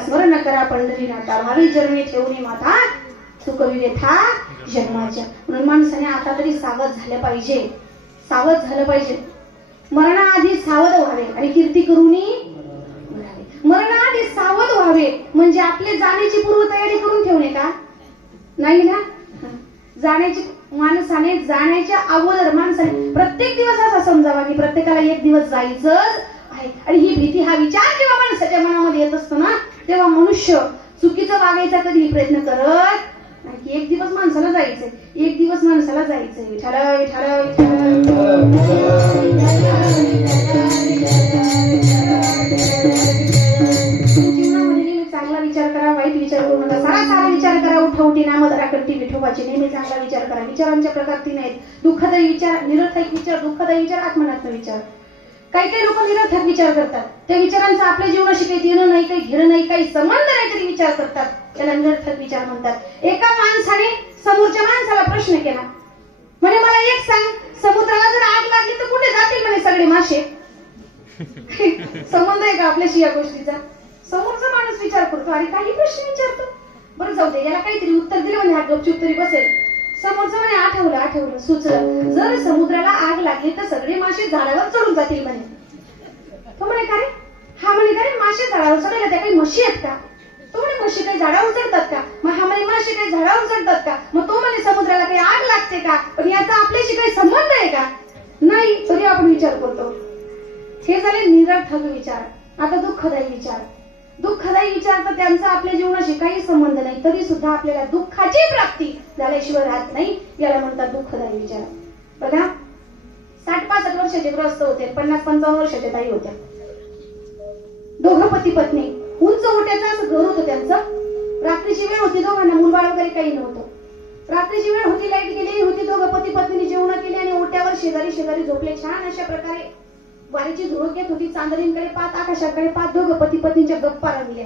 स्मरण करा पंढरीनाथा, भावी जन्मी ठेवणी माता सुखवी व्यथा जन्माच्या. म्हणून माणसाने आता तरी सावध झालं पाहिजे, सावध झालं पाहिजे. मरणाआधी सावध व्हावे आणि कीर्ती करूनी मरावे. मरणाआधी सावध व्हावे म्हणजे आपले जाण्याची पूर्वतयारी करून ठेवणे का नाही ना. जाण्याची माणसाने जाण्याच्या अगोदर माणसाने प्रत्येक दिवस असा समजावा की प्रत्येकाला एक दिवस जायचं आहे. आणि ही भीती, हा विचार जेव्हा माणसाच्या मनामध्ये येत असतो ना, तेव्हा मनुष्य चुकीचं वागायचा कधी प्रयत्न करत नाही की एक दिवस माणसाला जायचंय, एक दिवस माणसाला जायचंय. विठाला विठाला जीवनामध्ये नेहमी चांगला विचार करा, वाईट विचार करू नका. सारा सारा विचार करा, उठवटी नाम धरा कंठी विठोबाची. नेहमी चांगला विचार करा. विचारांच्या प्रकार तीन आहेत: दुःखदायी विचार, निरर्थक विचार, दुःखदायी विचार, आत्मनात्म विचार. काही काही लोक निरर्थक विचार करतात. त्या विचारांचा आपल्या जीवनाशी काही देणं नाही, काही घेणं नाही, काही संबंध नाही तरी विचार करतात. त्याला निरर्थक विचार म्हणतात. एका माणसाने समोरच्या माणसाला प्रश्न केला, म्हणे मला एक सांग, समुद्राला जर आग लागली तर कुठे जातील म्हणे सगळे मासे? संबंध आहे का आपल्याशी या गोष्टीचा? समोरचा माणूस विचार करतो, अरे काही प्रश्न विचारतो, बरं जाऊ दे, याला काहीतरी उत्तर दिलं म्हणे, हा गपचूप तरी बसेल. समोरचं म्हणे आठवलं सुचलं, जर समुद्राला आग लागली तर सगळे मासे झाडावर चढून जातील म्हणे. तो म्हणे का रे? हा म्हणे का रे, मासे झाडावर चढायला त्या काही म्हशी आहेत का? तो म्हणे म्हशी काही झाडावर चढतात का? मग हा म्हणे मासे काही झाडावर चढतात का? मग तो म्हणे समुद्राला काही आग लागते का? पण याचा आपल्याशी काही संबंध आहे का? नाही, तरी आपण विचार करतो. हे झाले निरर्थक विचार. आता दुःखदायी विचार. दुःखदायी विचार तर त्यांचा आपल्या जीवनाशी काही संबंध नाही, तरी सुद्धा आपल्याला दुःखाची प्राप्ती झाल्याशिवाय राहत नाही, याला म्हणतात दुःखदायी विचार. बघा, 60-65 वर्षाचे ग्रस्त होते, 50-55 वर्षाच्या ताई होत्या. दोघं पती पत्नी. उंच ओट्याचं असं घर होतं त्यांचं. रात्रीची वेळ होती, दोघांना मुलबाळ वगैरे काही नव्हतं. रात्रीची वेळ होती, लाईट गेलेली होती. दोघं पती पत्नीने जेवण केली आणि ओट्यावर शेजारी शेजारी झोपले. छान अशा प्रकारे वारीची झुळूक येत होती. चांदणीकडे पाहत, आकाशाकडे पाहत दोघं पती पत्नीच्या गप्पा रंगल्या.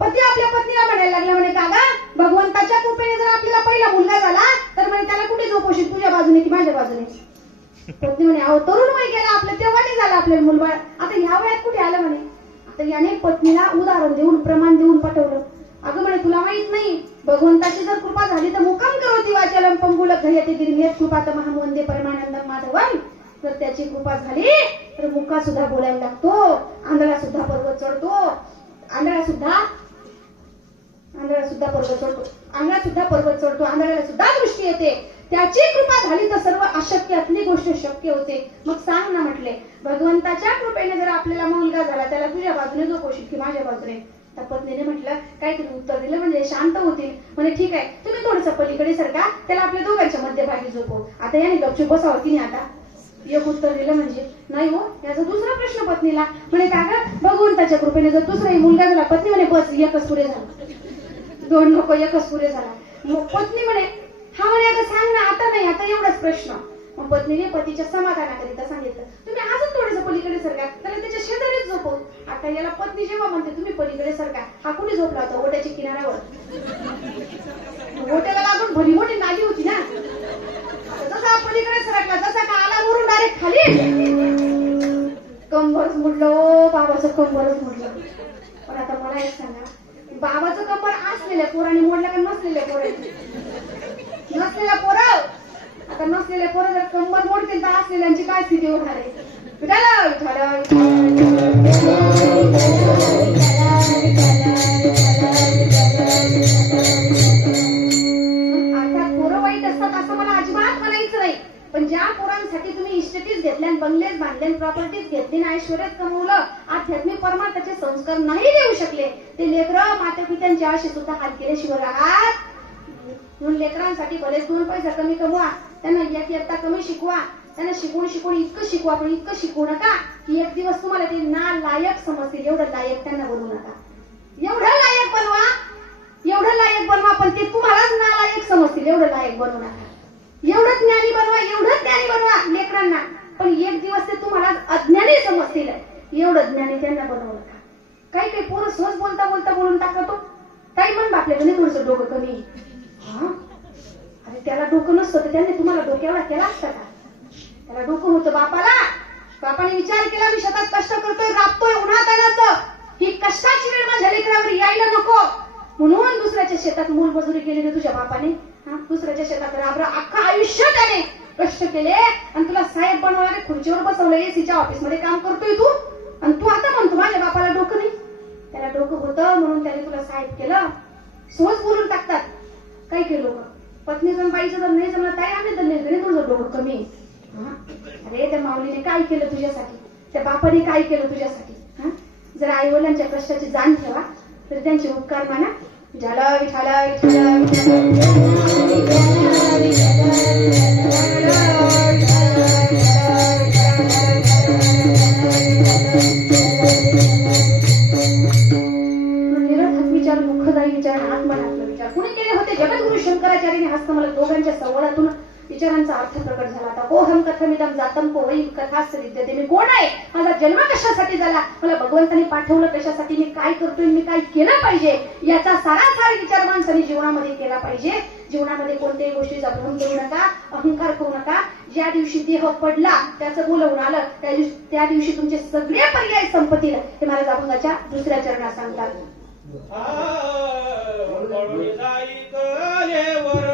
पती आपल्या पत्नीला म्हणायला लागला, म्हणे कागा, भगवंताच्या कृपेने जर आपल्याला पहिला मुलगा झाला तर म्हणे त्याला कुठे झोपवशील, तुझ्या बाजूने की माझ्या बाजूने? पत्नी म्हणे, अहो तरुण वय गेला आपलं, तेव्हा नाही झालं आपल्याला मुलबाळ, आता ह्या वयात कुठे आलं म्हणे. आता याने पत्नीला उदाहरण देऊन, प्रमाण देऊन पटवलं. अगं म्हणे, तुला माहित नाही, भगवंताची जर कृपा झाली तर मुकाम करोती वाचलम पंगुलक घयते गिरिमेत कृपा तमहं वंदे परमानंदम माधवम. जर त्याची कृपा झाली तर मुका सुद्धा बोलायला लागतो, आंधळा सुद्धा पर्वत चढतो, आंधळा सुद्धा पर्वत चढतो, आंधळ्याला सुद्धा दृष्टी येते. त्याची कृपा झाली तर सर्व अशक्यातली गोष्ट शक्य होते. मग सांग ना, म्हटले, भगवंताच्या कृपेने जर आपल्याला मुलगा झाला, त्याला तुझ्या बाजूने झोपवशील की माझ्या बाजूने? त्या पत्नीने म्हटलं, काहीतरी उत्तर दिलं म्हणजे शांत होतील. म्हणजे ठीक आहे, तुम्ही थोडंसं पलीकडे सरका, त्याला आपल्या दोघांच्या मध्यभागी झोपव. आता याने गपचूप बसावं की नाही? आता एक उत्तर दिलं म्हणजे नाही हो. याचा दुसरा प्रश्न पत्नीला, म्हणे काका, भगवंताच्या कृपेने जर दुसराही मुलगा झाला? पत्नी म्हणे, बस एकच पुरे झाला, दोन नको, एकच पुरे झाला. मग पत्नी म्हणे, हा म्हणे, आता सांग ना, आता नाही, आता एवढाच प्रश्न. मग पत्नीने पतीच्या समाधानाकरिता सांगितलं, तुम्ही अजून थोडंसं पलीकडे सरका, त्याला त्याच्या शेजारीच झोपव. आता याला पत्नी जेव्हा म्हणते तुम्ही पलीकडे सरका, हा कुठे झोपला होता? ओट्याच्या किनाऱ्यावर. ओट्याला लागून भली मोठी नाली होती ना. जसा पलीकडे सरकला, जसा खाली कंबरच मोडलं बाबाचं कंबरच मोडलं. पण आता मला एक सांगा, बाबाचं कंबर असलेल्या पोरांनी मोडलं का नसलेल्या पोरांनी? नसलेल्या पोरं. आता नसलेल्या पोरं जर कंबर मोडतील तर असलेल्यांची काय स्थिती होणार आहे? विठाला विठाला अर्थात पोरं वाईट असतात असं मला अजिबात म्हणायचं नाही. पण ज्या पोरांसाठी तुम्ही इस्टेटीज घेतल्या, बंगलेच बांधले, प्रॉपर्टीज घेतली, ऐश्वर्यात कमवलं, आध्यात्मिक परमार्थाचे संस्कार नाही देऊ शकले, ते लेकरं माता पित्यांचे असे सुद्धा हाल केल्याशिवाय राहत. म्हणून लेकरांसाठी बरेच 2 पैसा कमी कमवा, त्यांना एक इयत्ता कमी शिकवा, त्यांना शिकवून इतकं शिकवा, पण इतकं शिकवू नका की एक दिवस तुम्हाला ते ना लायक समजतील. एवढं लायक त्यांना बनवू नका. एवढं लायक बनवा, पण ते तुम्हालाच ना लायक समजतील. एवढं लायक बनवू नका. एवढं ज्ञानी बनवा लेकरांना, पण एक दिवस ते तुम्हाला अज्ञानी समजतील. एवढं ज्ञानी त्यांना बनवू नका. काही पोरं सहज बोलता बोलून टाकतो. काही म्हणत आपल्याकडे थोडंसं डोकं कमी. हा, अरे त्याला डोकं नसतं तर त्याने तुम्हाला डोक्यावर केला असतं का? त्याला डोकं होतं बापाला. बापाने विचार केला, मी शेतात कष्ट करतोय, राबतोय उन्हातानाचं, ही कष्टाची वेळ माझ्या लेकरावर यायला नको म्हणून दुसऱ्याच्या शेतात मोलमजुरी केली तुझ्या बापाने. दुसऱ्याच्या शेतात राबरा अख्खा आयुष्य त्याने कष्ट केले आणि तुला साहेब बनवणारे खुर्चीवर बसवलं. एसीच्या ऑफिस मध्ये काम करतोय तू, आणि तू आता म्हणतो माझ्या बापाला डोकं नाही. त्याला डोकं होतं म्हणून त्याने तुला साहेब केलं. सहज बोलून टाकतात काही लोक. पत्नी जण बाईचं जर नाही जमलं ताई आम्ही तर नाही, तुझं डोकं कमी. अरे त्या माऊलीने काय केलं तुझ्यासाठी, त्या बापाने काय केलं तुझ्यासाठी? जर आई वडिलांच्या कष्टाची जाण ठेवा तर त्यांचे उपकार माना. झाला विठाला विठाला निरर्थक विचार, मुखदायी विचार, आत्मनात्म विचार कुणी केले होते? जगद्गुरु शंकराचार्याने हस्तमल दोघांच्या संवादातून विचारांचा अर्थ प्रकट झाला. आता कोहम कथमिदम जातम को वै कथाच विद्यते. मी कोण आहे, माझा जन्म कशासाठी झाला, मला भगवंताने पाठवलं कशासाठी, मी काय करतोय, मी काय केलं पाहिजे, याचा सारासार विचार माणसाने जीवनामध्ये केला पाहिजे. जीवनामध्ये कोणत्याही गोष्टीचा भ्रम करू नका, अहंकार करू नका. ज्या दिवशी देह पडला त्याचं बोलवून आलं त्या दिवशी तुमचे सगळे पर्याय संपतील. हे महाराज अभंगाच्या 2ऱ्या चरणात सांगतात. पळणी जाई कलेवर,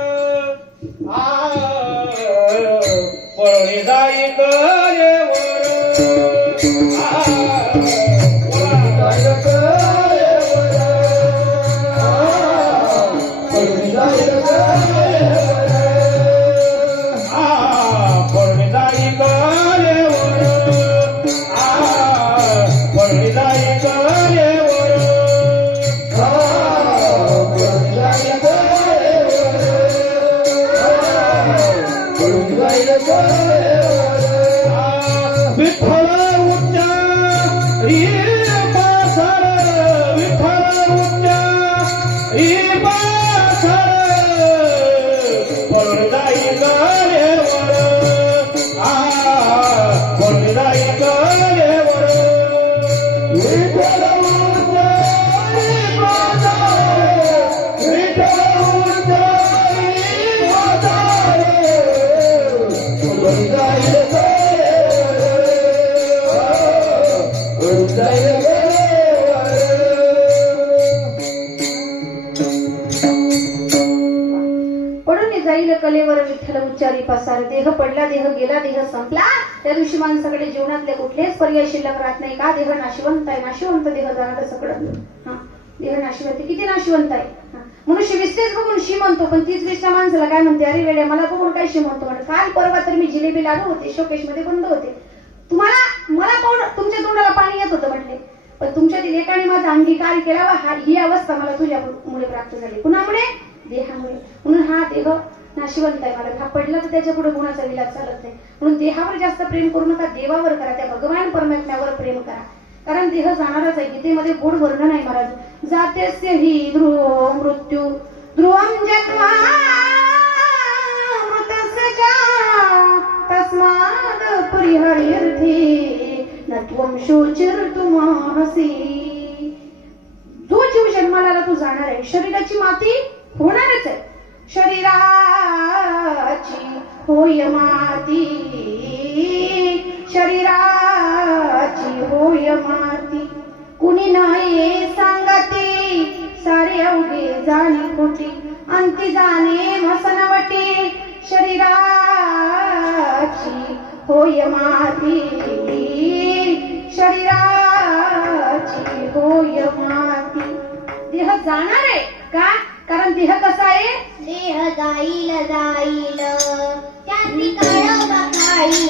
कलेवर विठ्ठल उच्चारी पसार. देह पडला, देह गेला, देह संपला. त्या दिवशी माणसाकडे जीवनातले कुठलेच पर्याय शिल्लक राहत नाही. का? देह नाशिवंत आहे. नाशिवंत देह जाणार सगळं. देह नाशिवंत, किती नाशिवंत आहे. मनुष्य विसतेच बघून शी म्हणतो, पण तीच विसच्या माणसाला काय म्हणते, अरे वेड्या मला बघून काय शी म्हणतो. म्हणजे काल परवा तर मी जिलेबी लाडू होते, शोकेश मध्ये बंद होते, मला पाहून तुमच्या तोंडाला पाणी येत होतं म्हटले, पण तुमच्या लेकाने माझा अंगीकार केला व ही अवस्था मला तुझ्यामुळे प्राप्त झाली. कुणामुळे? देहामुळे. म्हणून हा देह नाशिवंत आहे. मला हा पडला तर त्याच्या पुढे गुणाचा विलास चालत नाही. म्हणून देहावर जास्त प्रेम करू नका, देवावर करा, त्या भगवान परमात्म्यावर प्रेम करा. कारण देह जाणारच आहे. गीतेमध्ये गोड वर्णन आहे महाराज. जातेस्य हि ध्रुव मृत्यू ध्रुवं जन्मा मृतस्य च तस्माद् परिहर्यर्थी न त्वं शोचिर्तुमर्हसि. जो जीव जन्माला आला तो जाणार आहे. शरीराची माती होणारच आहे. शरीराची होय माती होय माती शरीराची होय माती. देह जाणार आहे का? कारण देह कसा आहे? देह जाईल जाईल त्याची काळोबा खाईल.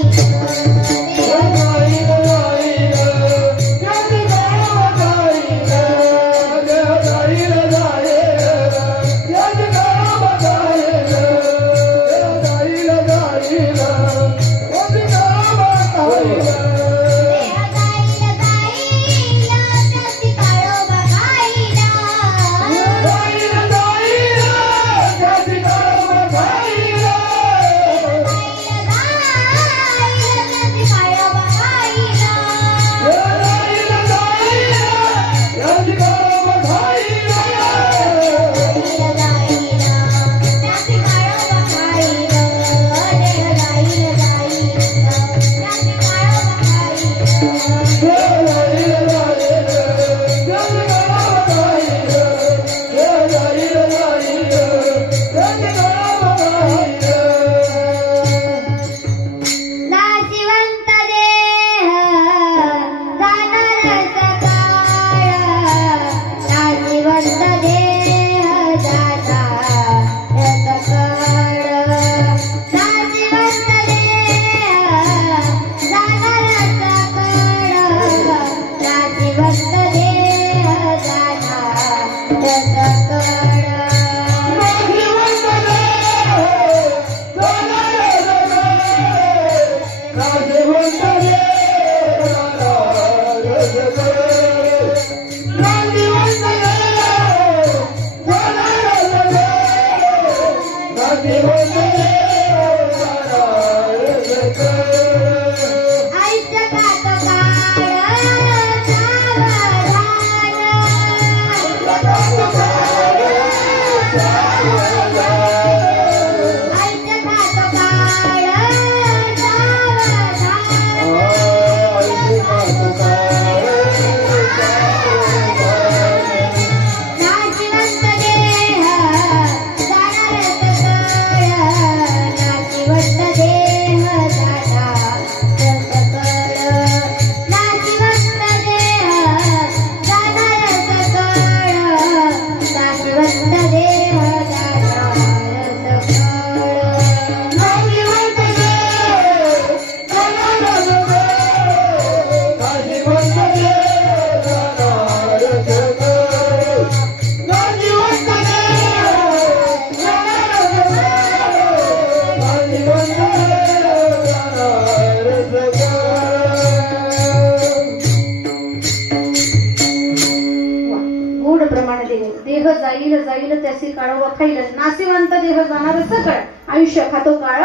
देह जाईल जाईल त्यासी काळोबा खाईल. नाशिवंत देह जाणार सकळ आयुष्य खातो काळ.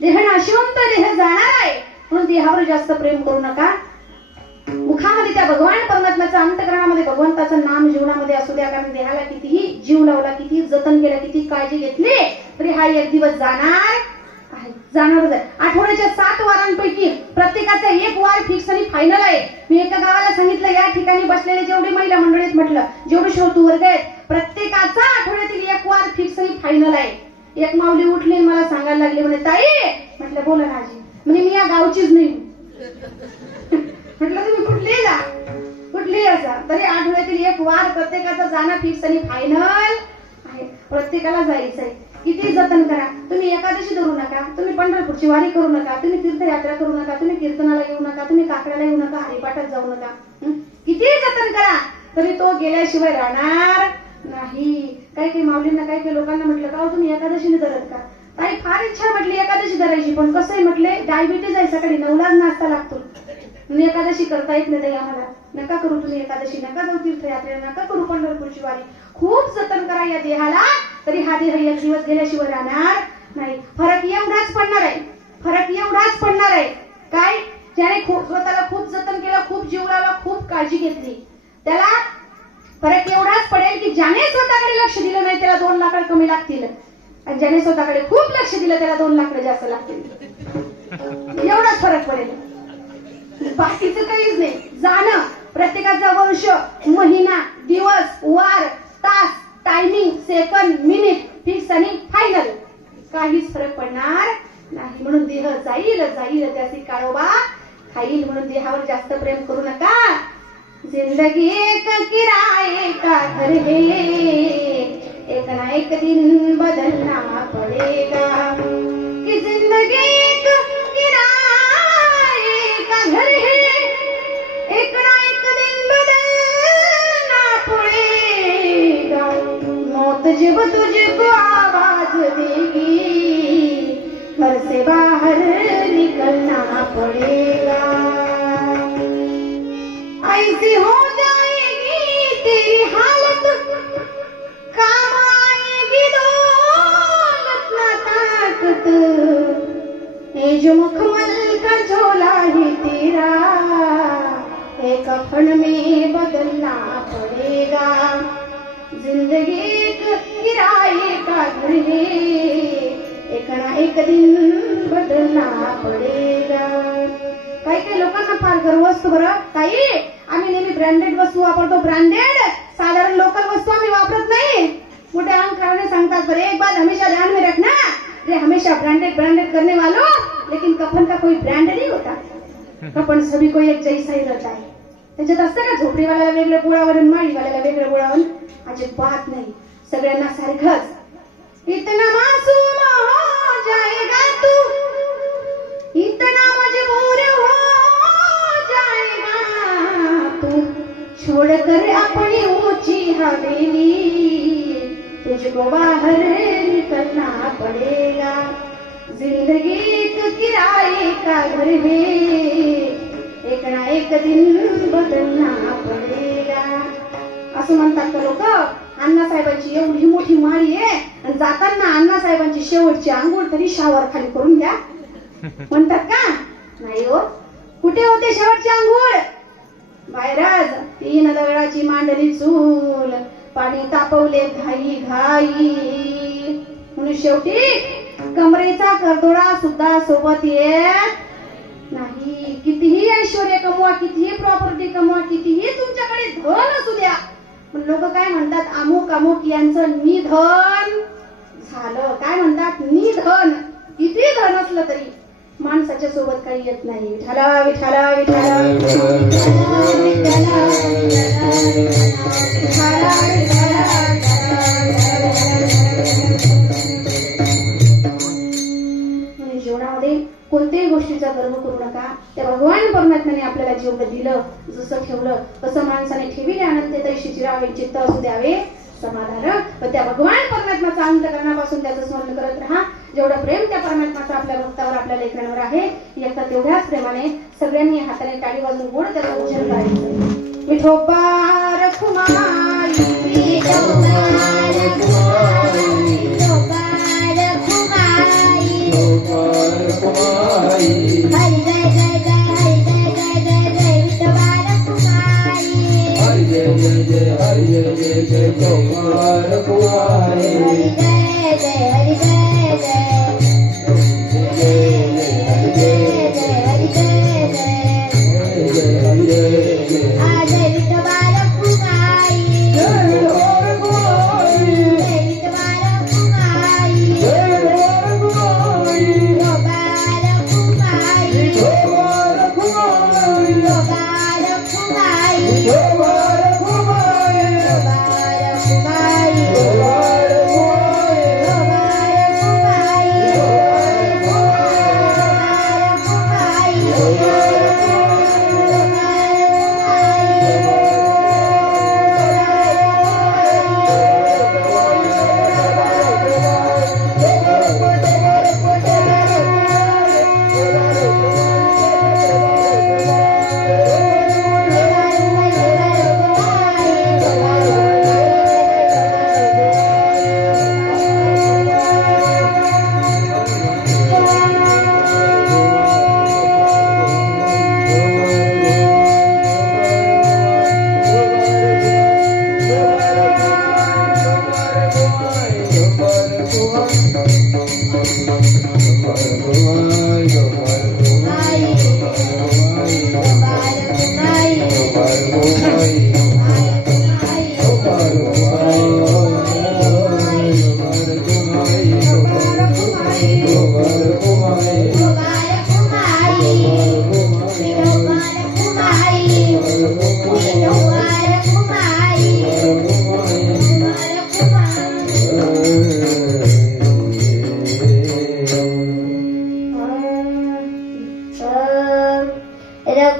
देह नाशिवंत देह जाणार आहे म्हणून देहावर जास्त प्रेम करू नका. मुखामध्ये त्या भगवान परमात्म्याचा, अंतकरणामध्ये भगवंताचं नाम जीवनामध्ये असू द्या. कारण देहाला कितीही जीव लावला, किती जतन केलं, किती काळजी घेतली तरी हा एक दिवस जाणारच आहे. आठवड्याच्या 7 वारांपैकी प्रत्येकाचा एक वार फिक्स आणि फायनल आहे. मी एका गावाला सांगितलं, या ठिकाणी बसलेले जेवढे महिला मंडळीत म्हटलं, जेवढे श्रोतू वर्ग आहेत, प्रत्येकाचा आठवड्यातील एक वार फिक्स आणि फायनल आहे. एक माऊली उठली मला सांगायला लागली, म्हणे ताई, म्हटलं बोला राजी, म्हणजे मी या गावचीच नाही. म्हटलं तुम्ही कुठली जा, कुठली असा, तरी आठवड्यातील एक वार प्रत्येकाचा जाणं फिक्स आणि फायनल आहे. प्रत्येकाला जायचंय. किती जतन करा. तुम्ही एकादशी धरू नका, तुम्ही पंढरपूरची वारी करू नका, तुम्ही तीर्थयात्रा करू नका, तुम्ही कीर्तनाला येऊ नका, तुम्ही काकड्याला येऊ नका, हरिपाठात जाऊ नका. किती जतन करा तरी तो गेल्याशिवाय राहणार नाही. काही माऊलींना, काही लोकांना म्हटलं का तुम्ही एकादशीने धरत का? ताई फार इच्छा म्हटली एकादशी धरायची, पण कसं आहे म्हटले, डायबिटीज आहे, सकाळी 9लाच नाश्ता लागतो. एकादशी करता येत नाही आम्हाला. नका करू तुम्ही एकादशी, नका जाऊ तीर्थयात्रेला, नका करू पंढरपूरची वारी. खूप जतन करा या देहाला, तरी हा देह एक दिवस गेल्याशिवाय राहणार नाही. फरक एवढाच पडणार आहे, फरक एवढाच पडणार आहे. काय? ज्याने स्वतःला खूप जतन केलं, खूप जीव लावला, खूप काळजी घेतली, त्याला फरक एवढाच पडेल की ज्याने स्वतःकडे लक्ष दिलं नाही त्याला 2 लाकडं कमी लागतील, आणि ज्याने स्वतःकडे खूप लक्ष दिलं त्याला 2 लाकडं जास्त लागतील. एवढाच फरक पडेल, बाकीचं काहीच नाही. जाणं प्रत्येकाचा वर्ष, महिना, दिवस, वार, तास, टायमिंग, सेकंद, मिनिट फिक्स आणि फायनल, काहीच फरक पडणार नाही म्हणून देह जाईल जाईल त्याची काळोबा खाईल म्हणून देहावर जास्त प्रेम करू नका. जिंदगी एक किराए का घर है, एक ना एक दिन बदलना पड़ेगा. कि जिंदगी एक किराए का घर है, एक ना एक दिन बदलना पड़ेगा. मौत जब तुझको आवाज देगी, घर से बाहर निकलना पड़ेगा. ऐसी हो जाएगी तेरी हालत, काम आएगी दौलत ना ताकत. ये जो मखमल का झोला है तेरा, एक कफन में बदलना पड़ेगा. जिंदगी एक किराए का घर है, एक ना एक दिन बदलना पडेगा. काही काही लोकांना फार गर्व असतो बरं. ताई आम्ही नेहमी ब्रँडेड वस्तू वापरतो, ब्रँडेड. साधारण लोकल वस्तू आम्ही वापरत नाही. मोठ्या अहंकाराने सांगतात बरं, एक बात हमेशा ध्यान में रखना, ये हमेशा ब्रांडेड ब्रांडेड करने वालों, लेकिन कफन का कोई ब्रांड नहीं होता. कफन सभी को एक जैसा ही रहता है. त्याच्यात असतं का झोपडीवाल्याला वेगळं पोळावरून, माळीवाल्याला वेगळं पोळावरून? अजिबात नाही, सगळ्यांना सारखंच. इतना मासूम हो जाएगा तू, इतना मजबूर हो जाएगा तू, छोड़कर अपनी ऊंची हवेली, तुझको बाहर निकलना पड़ेगा. जिंदगी एक किराए का घर है, एक ना एक दिन बदलना पडेगा. असं म्हणतात का लोक. अण्णासाहेबांची एवढी मोठी माळी आहे आणि जाताना अण्णासाहेबांची शेवटची आंघोळ तरी शावर खाली करून घ्या म्हणतात का? नाही हो. कुठे होते शेवटची आंघोळ? बाहेरच. 3 दगडाची मांडली चूल, पाणी तापवले घाई घाई, म्हणून शेवटी कमरेचा करदोडा सुद्धा सोबत येत नाही. कितीही ऐश्वर्य कमवा, कितीही प्रॉपर्टी कमवा, कितीही तुमच्याकडे धन असू द्या, पण लोक काय म्हणतात, अमुक अमुक यांचं निधन झालं. काय म्हणतात? निधन. किती धन असलं तरी माणसाच्या सोबत काही येत नाही. विठाला विठाला विठाला जीवनामध्ये कोणत्याही गोष्टीचा गर्व करू नका. त्या भगवान परमात्म्याने आपल्याला जेवढं दिलं, जसं ठेवलं तसं माणसाने ठेविले आनंद तैशी चिरावे, चित्त असू द्यावे समाधान. पण त्या भगवान परमात्म्याचा अंतकरणापासून त्याचं स्मरण करत राहा. जेवढं प्रेम त्या परमात्म्याचं आपल्या भक्तावर, आपल्या लेकरांवर आहे, एकदा तेवढ्याच प्रेमाने सगळ्यांनी हाताने टाळी वाजून गोड त्याचं पूजन करायचं. विठोबा रखुमाई, विठोबा रखुमाई, विठोबा रखुमाई. हरी जय जय जय, हरी जय जय जय जय विठोबा रखुमाई. हरि जय जय जय, हरि जय जय जय गोपाल कुमारी. हरी जय जय, हरी जय जय, हरी जय जय, हरी जय जय. आ जय विठोबा रखुमाई, जय विठोबा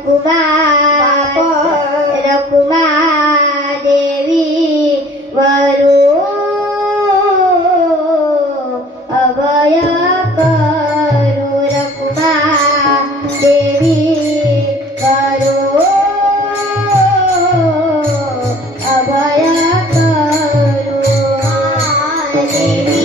रकुमा रकुमा देवी वरू अभय करू रकुमा देवी वरू अभय करू देवी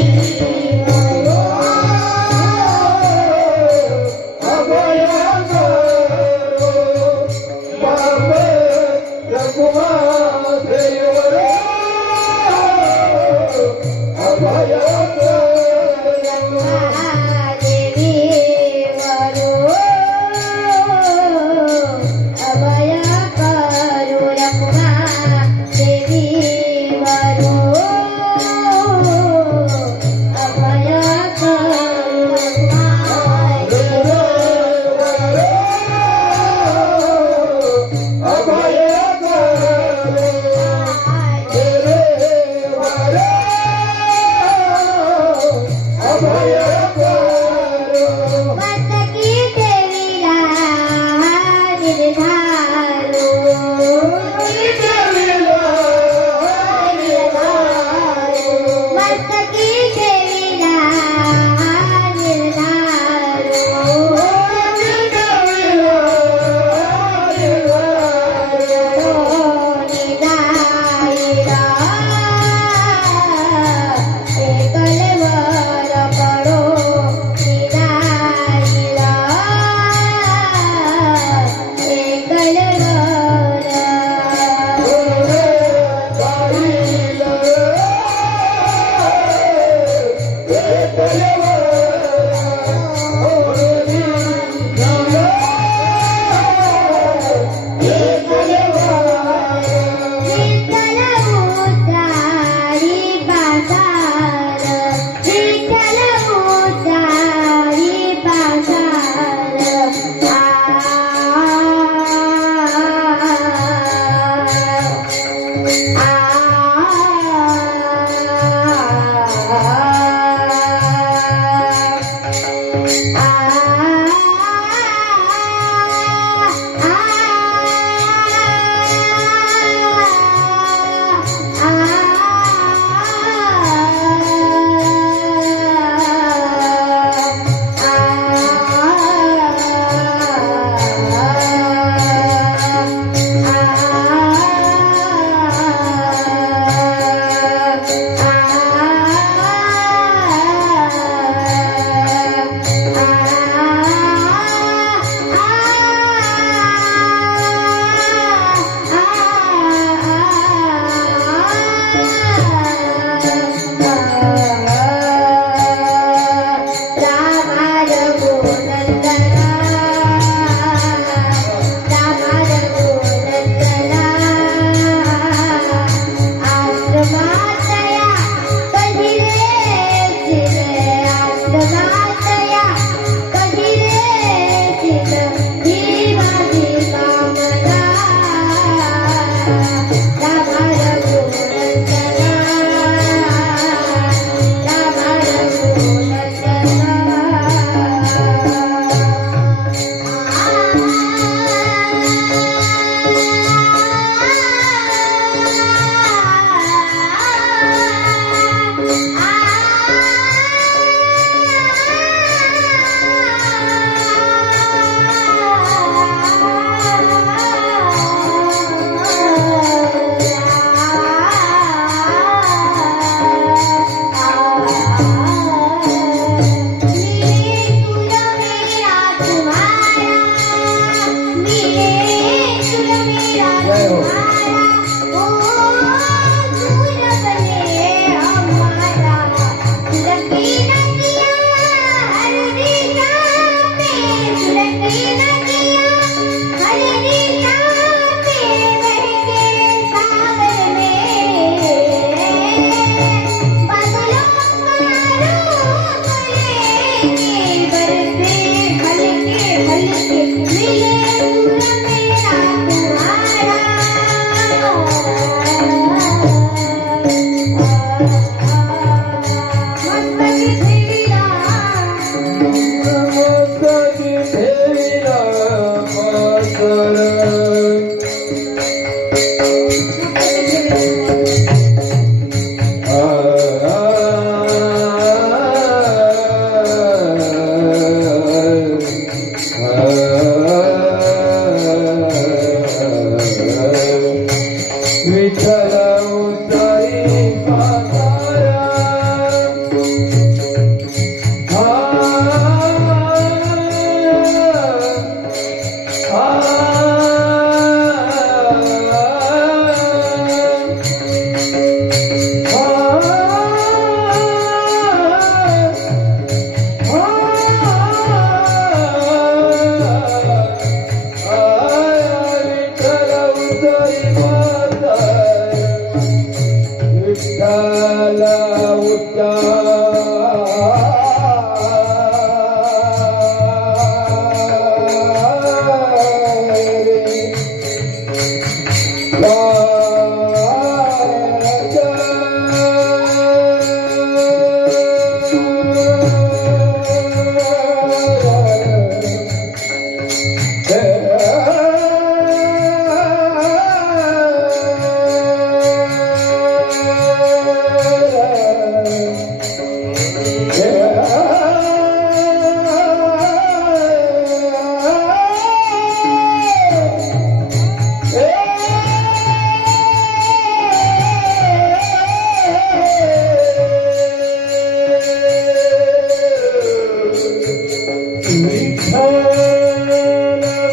विठ्ठल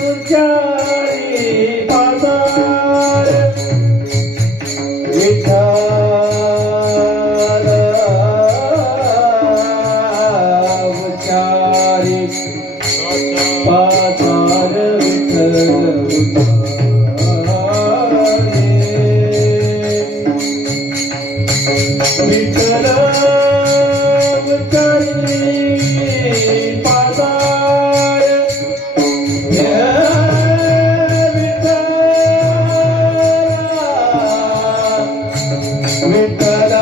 उच्चारी पातार विठ्ठल उच्चारी पातार विठ्ठल उच्चारी विठ्ठल विठ्ठल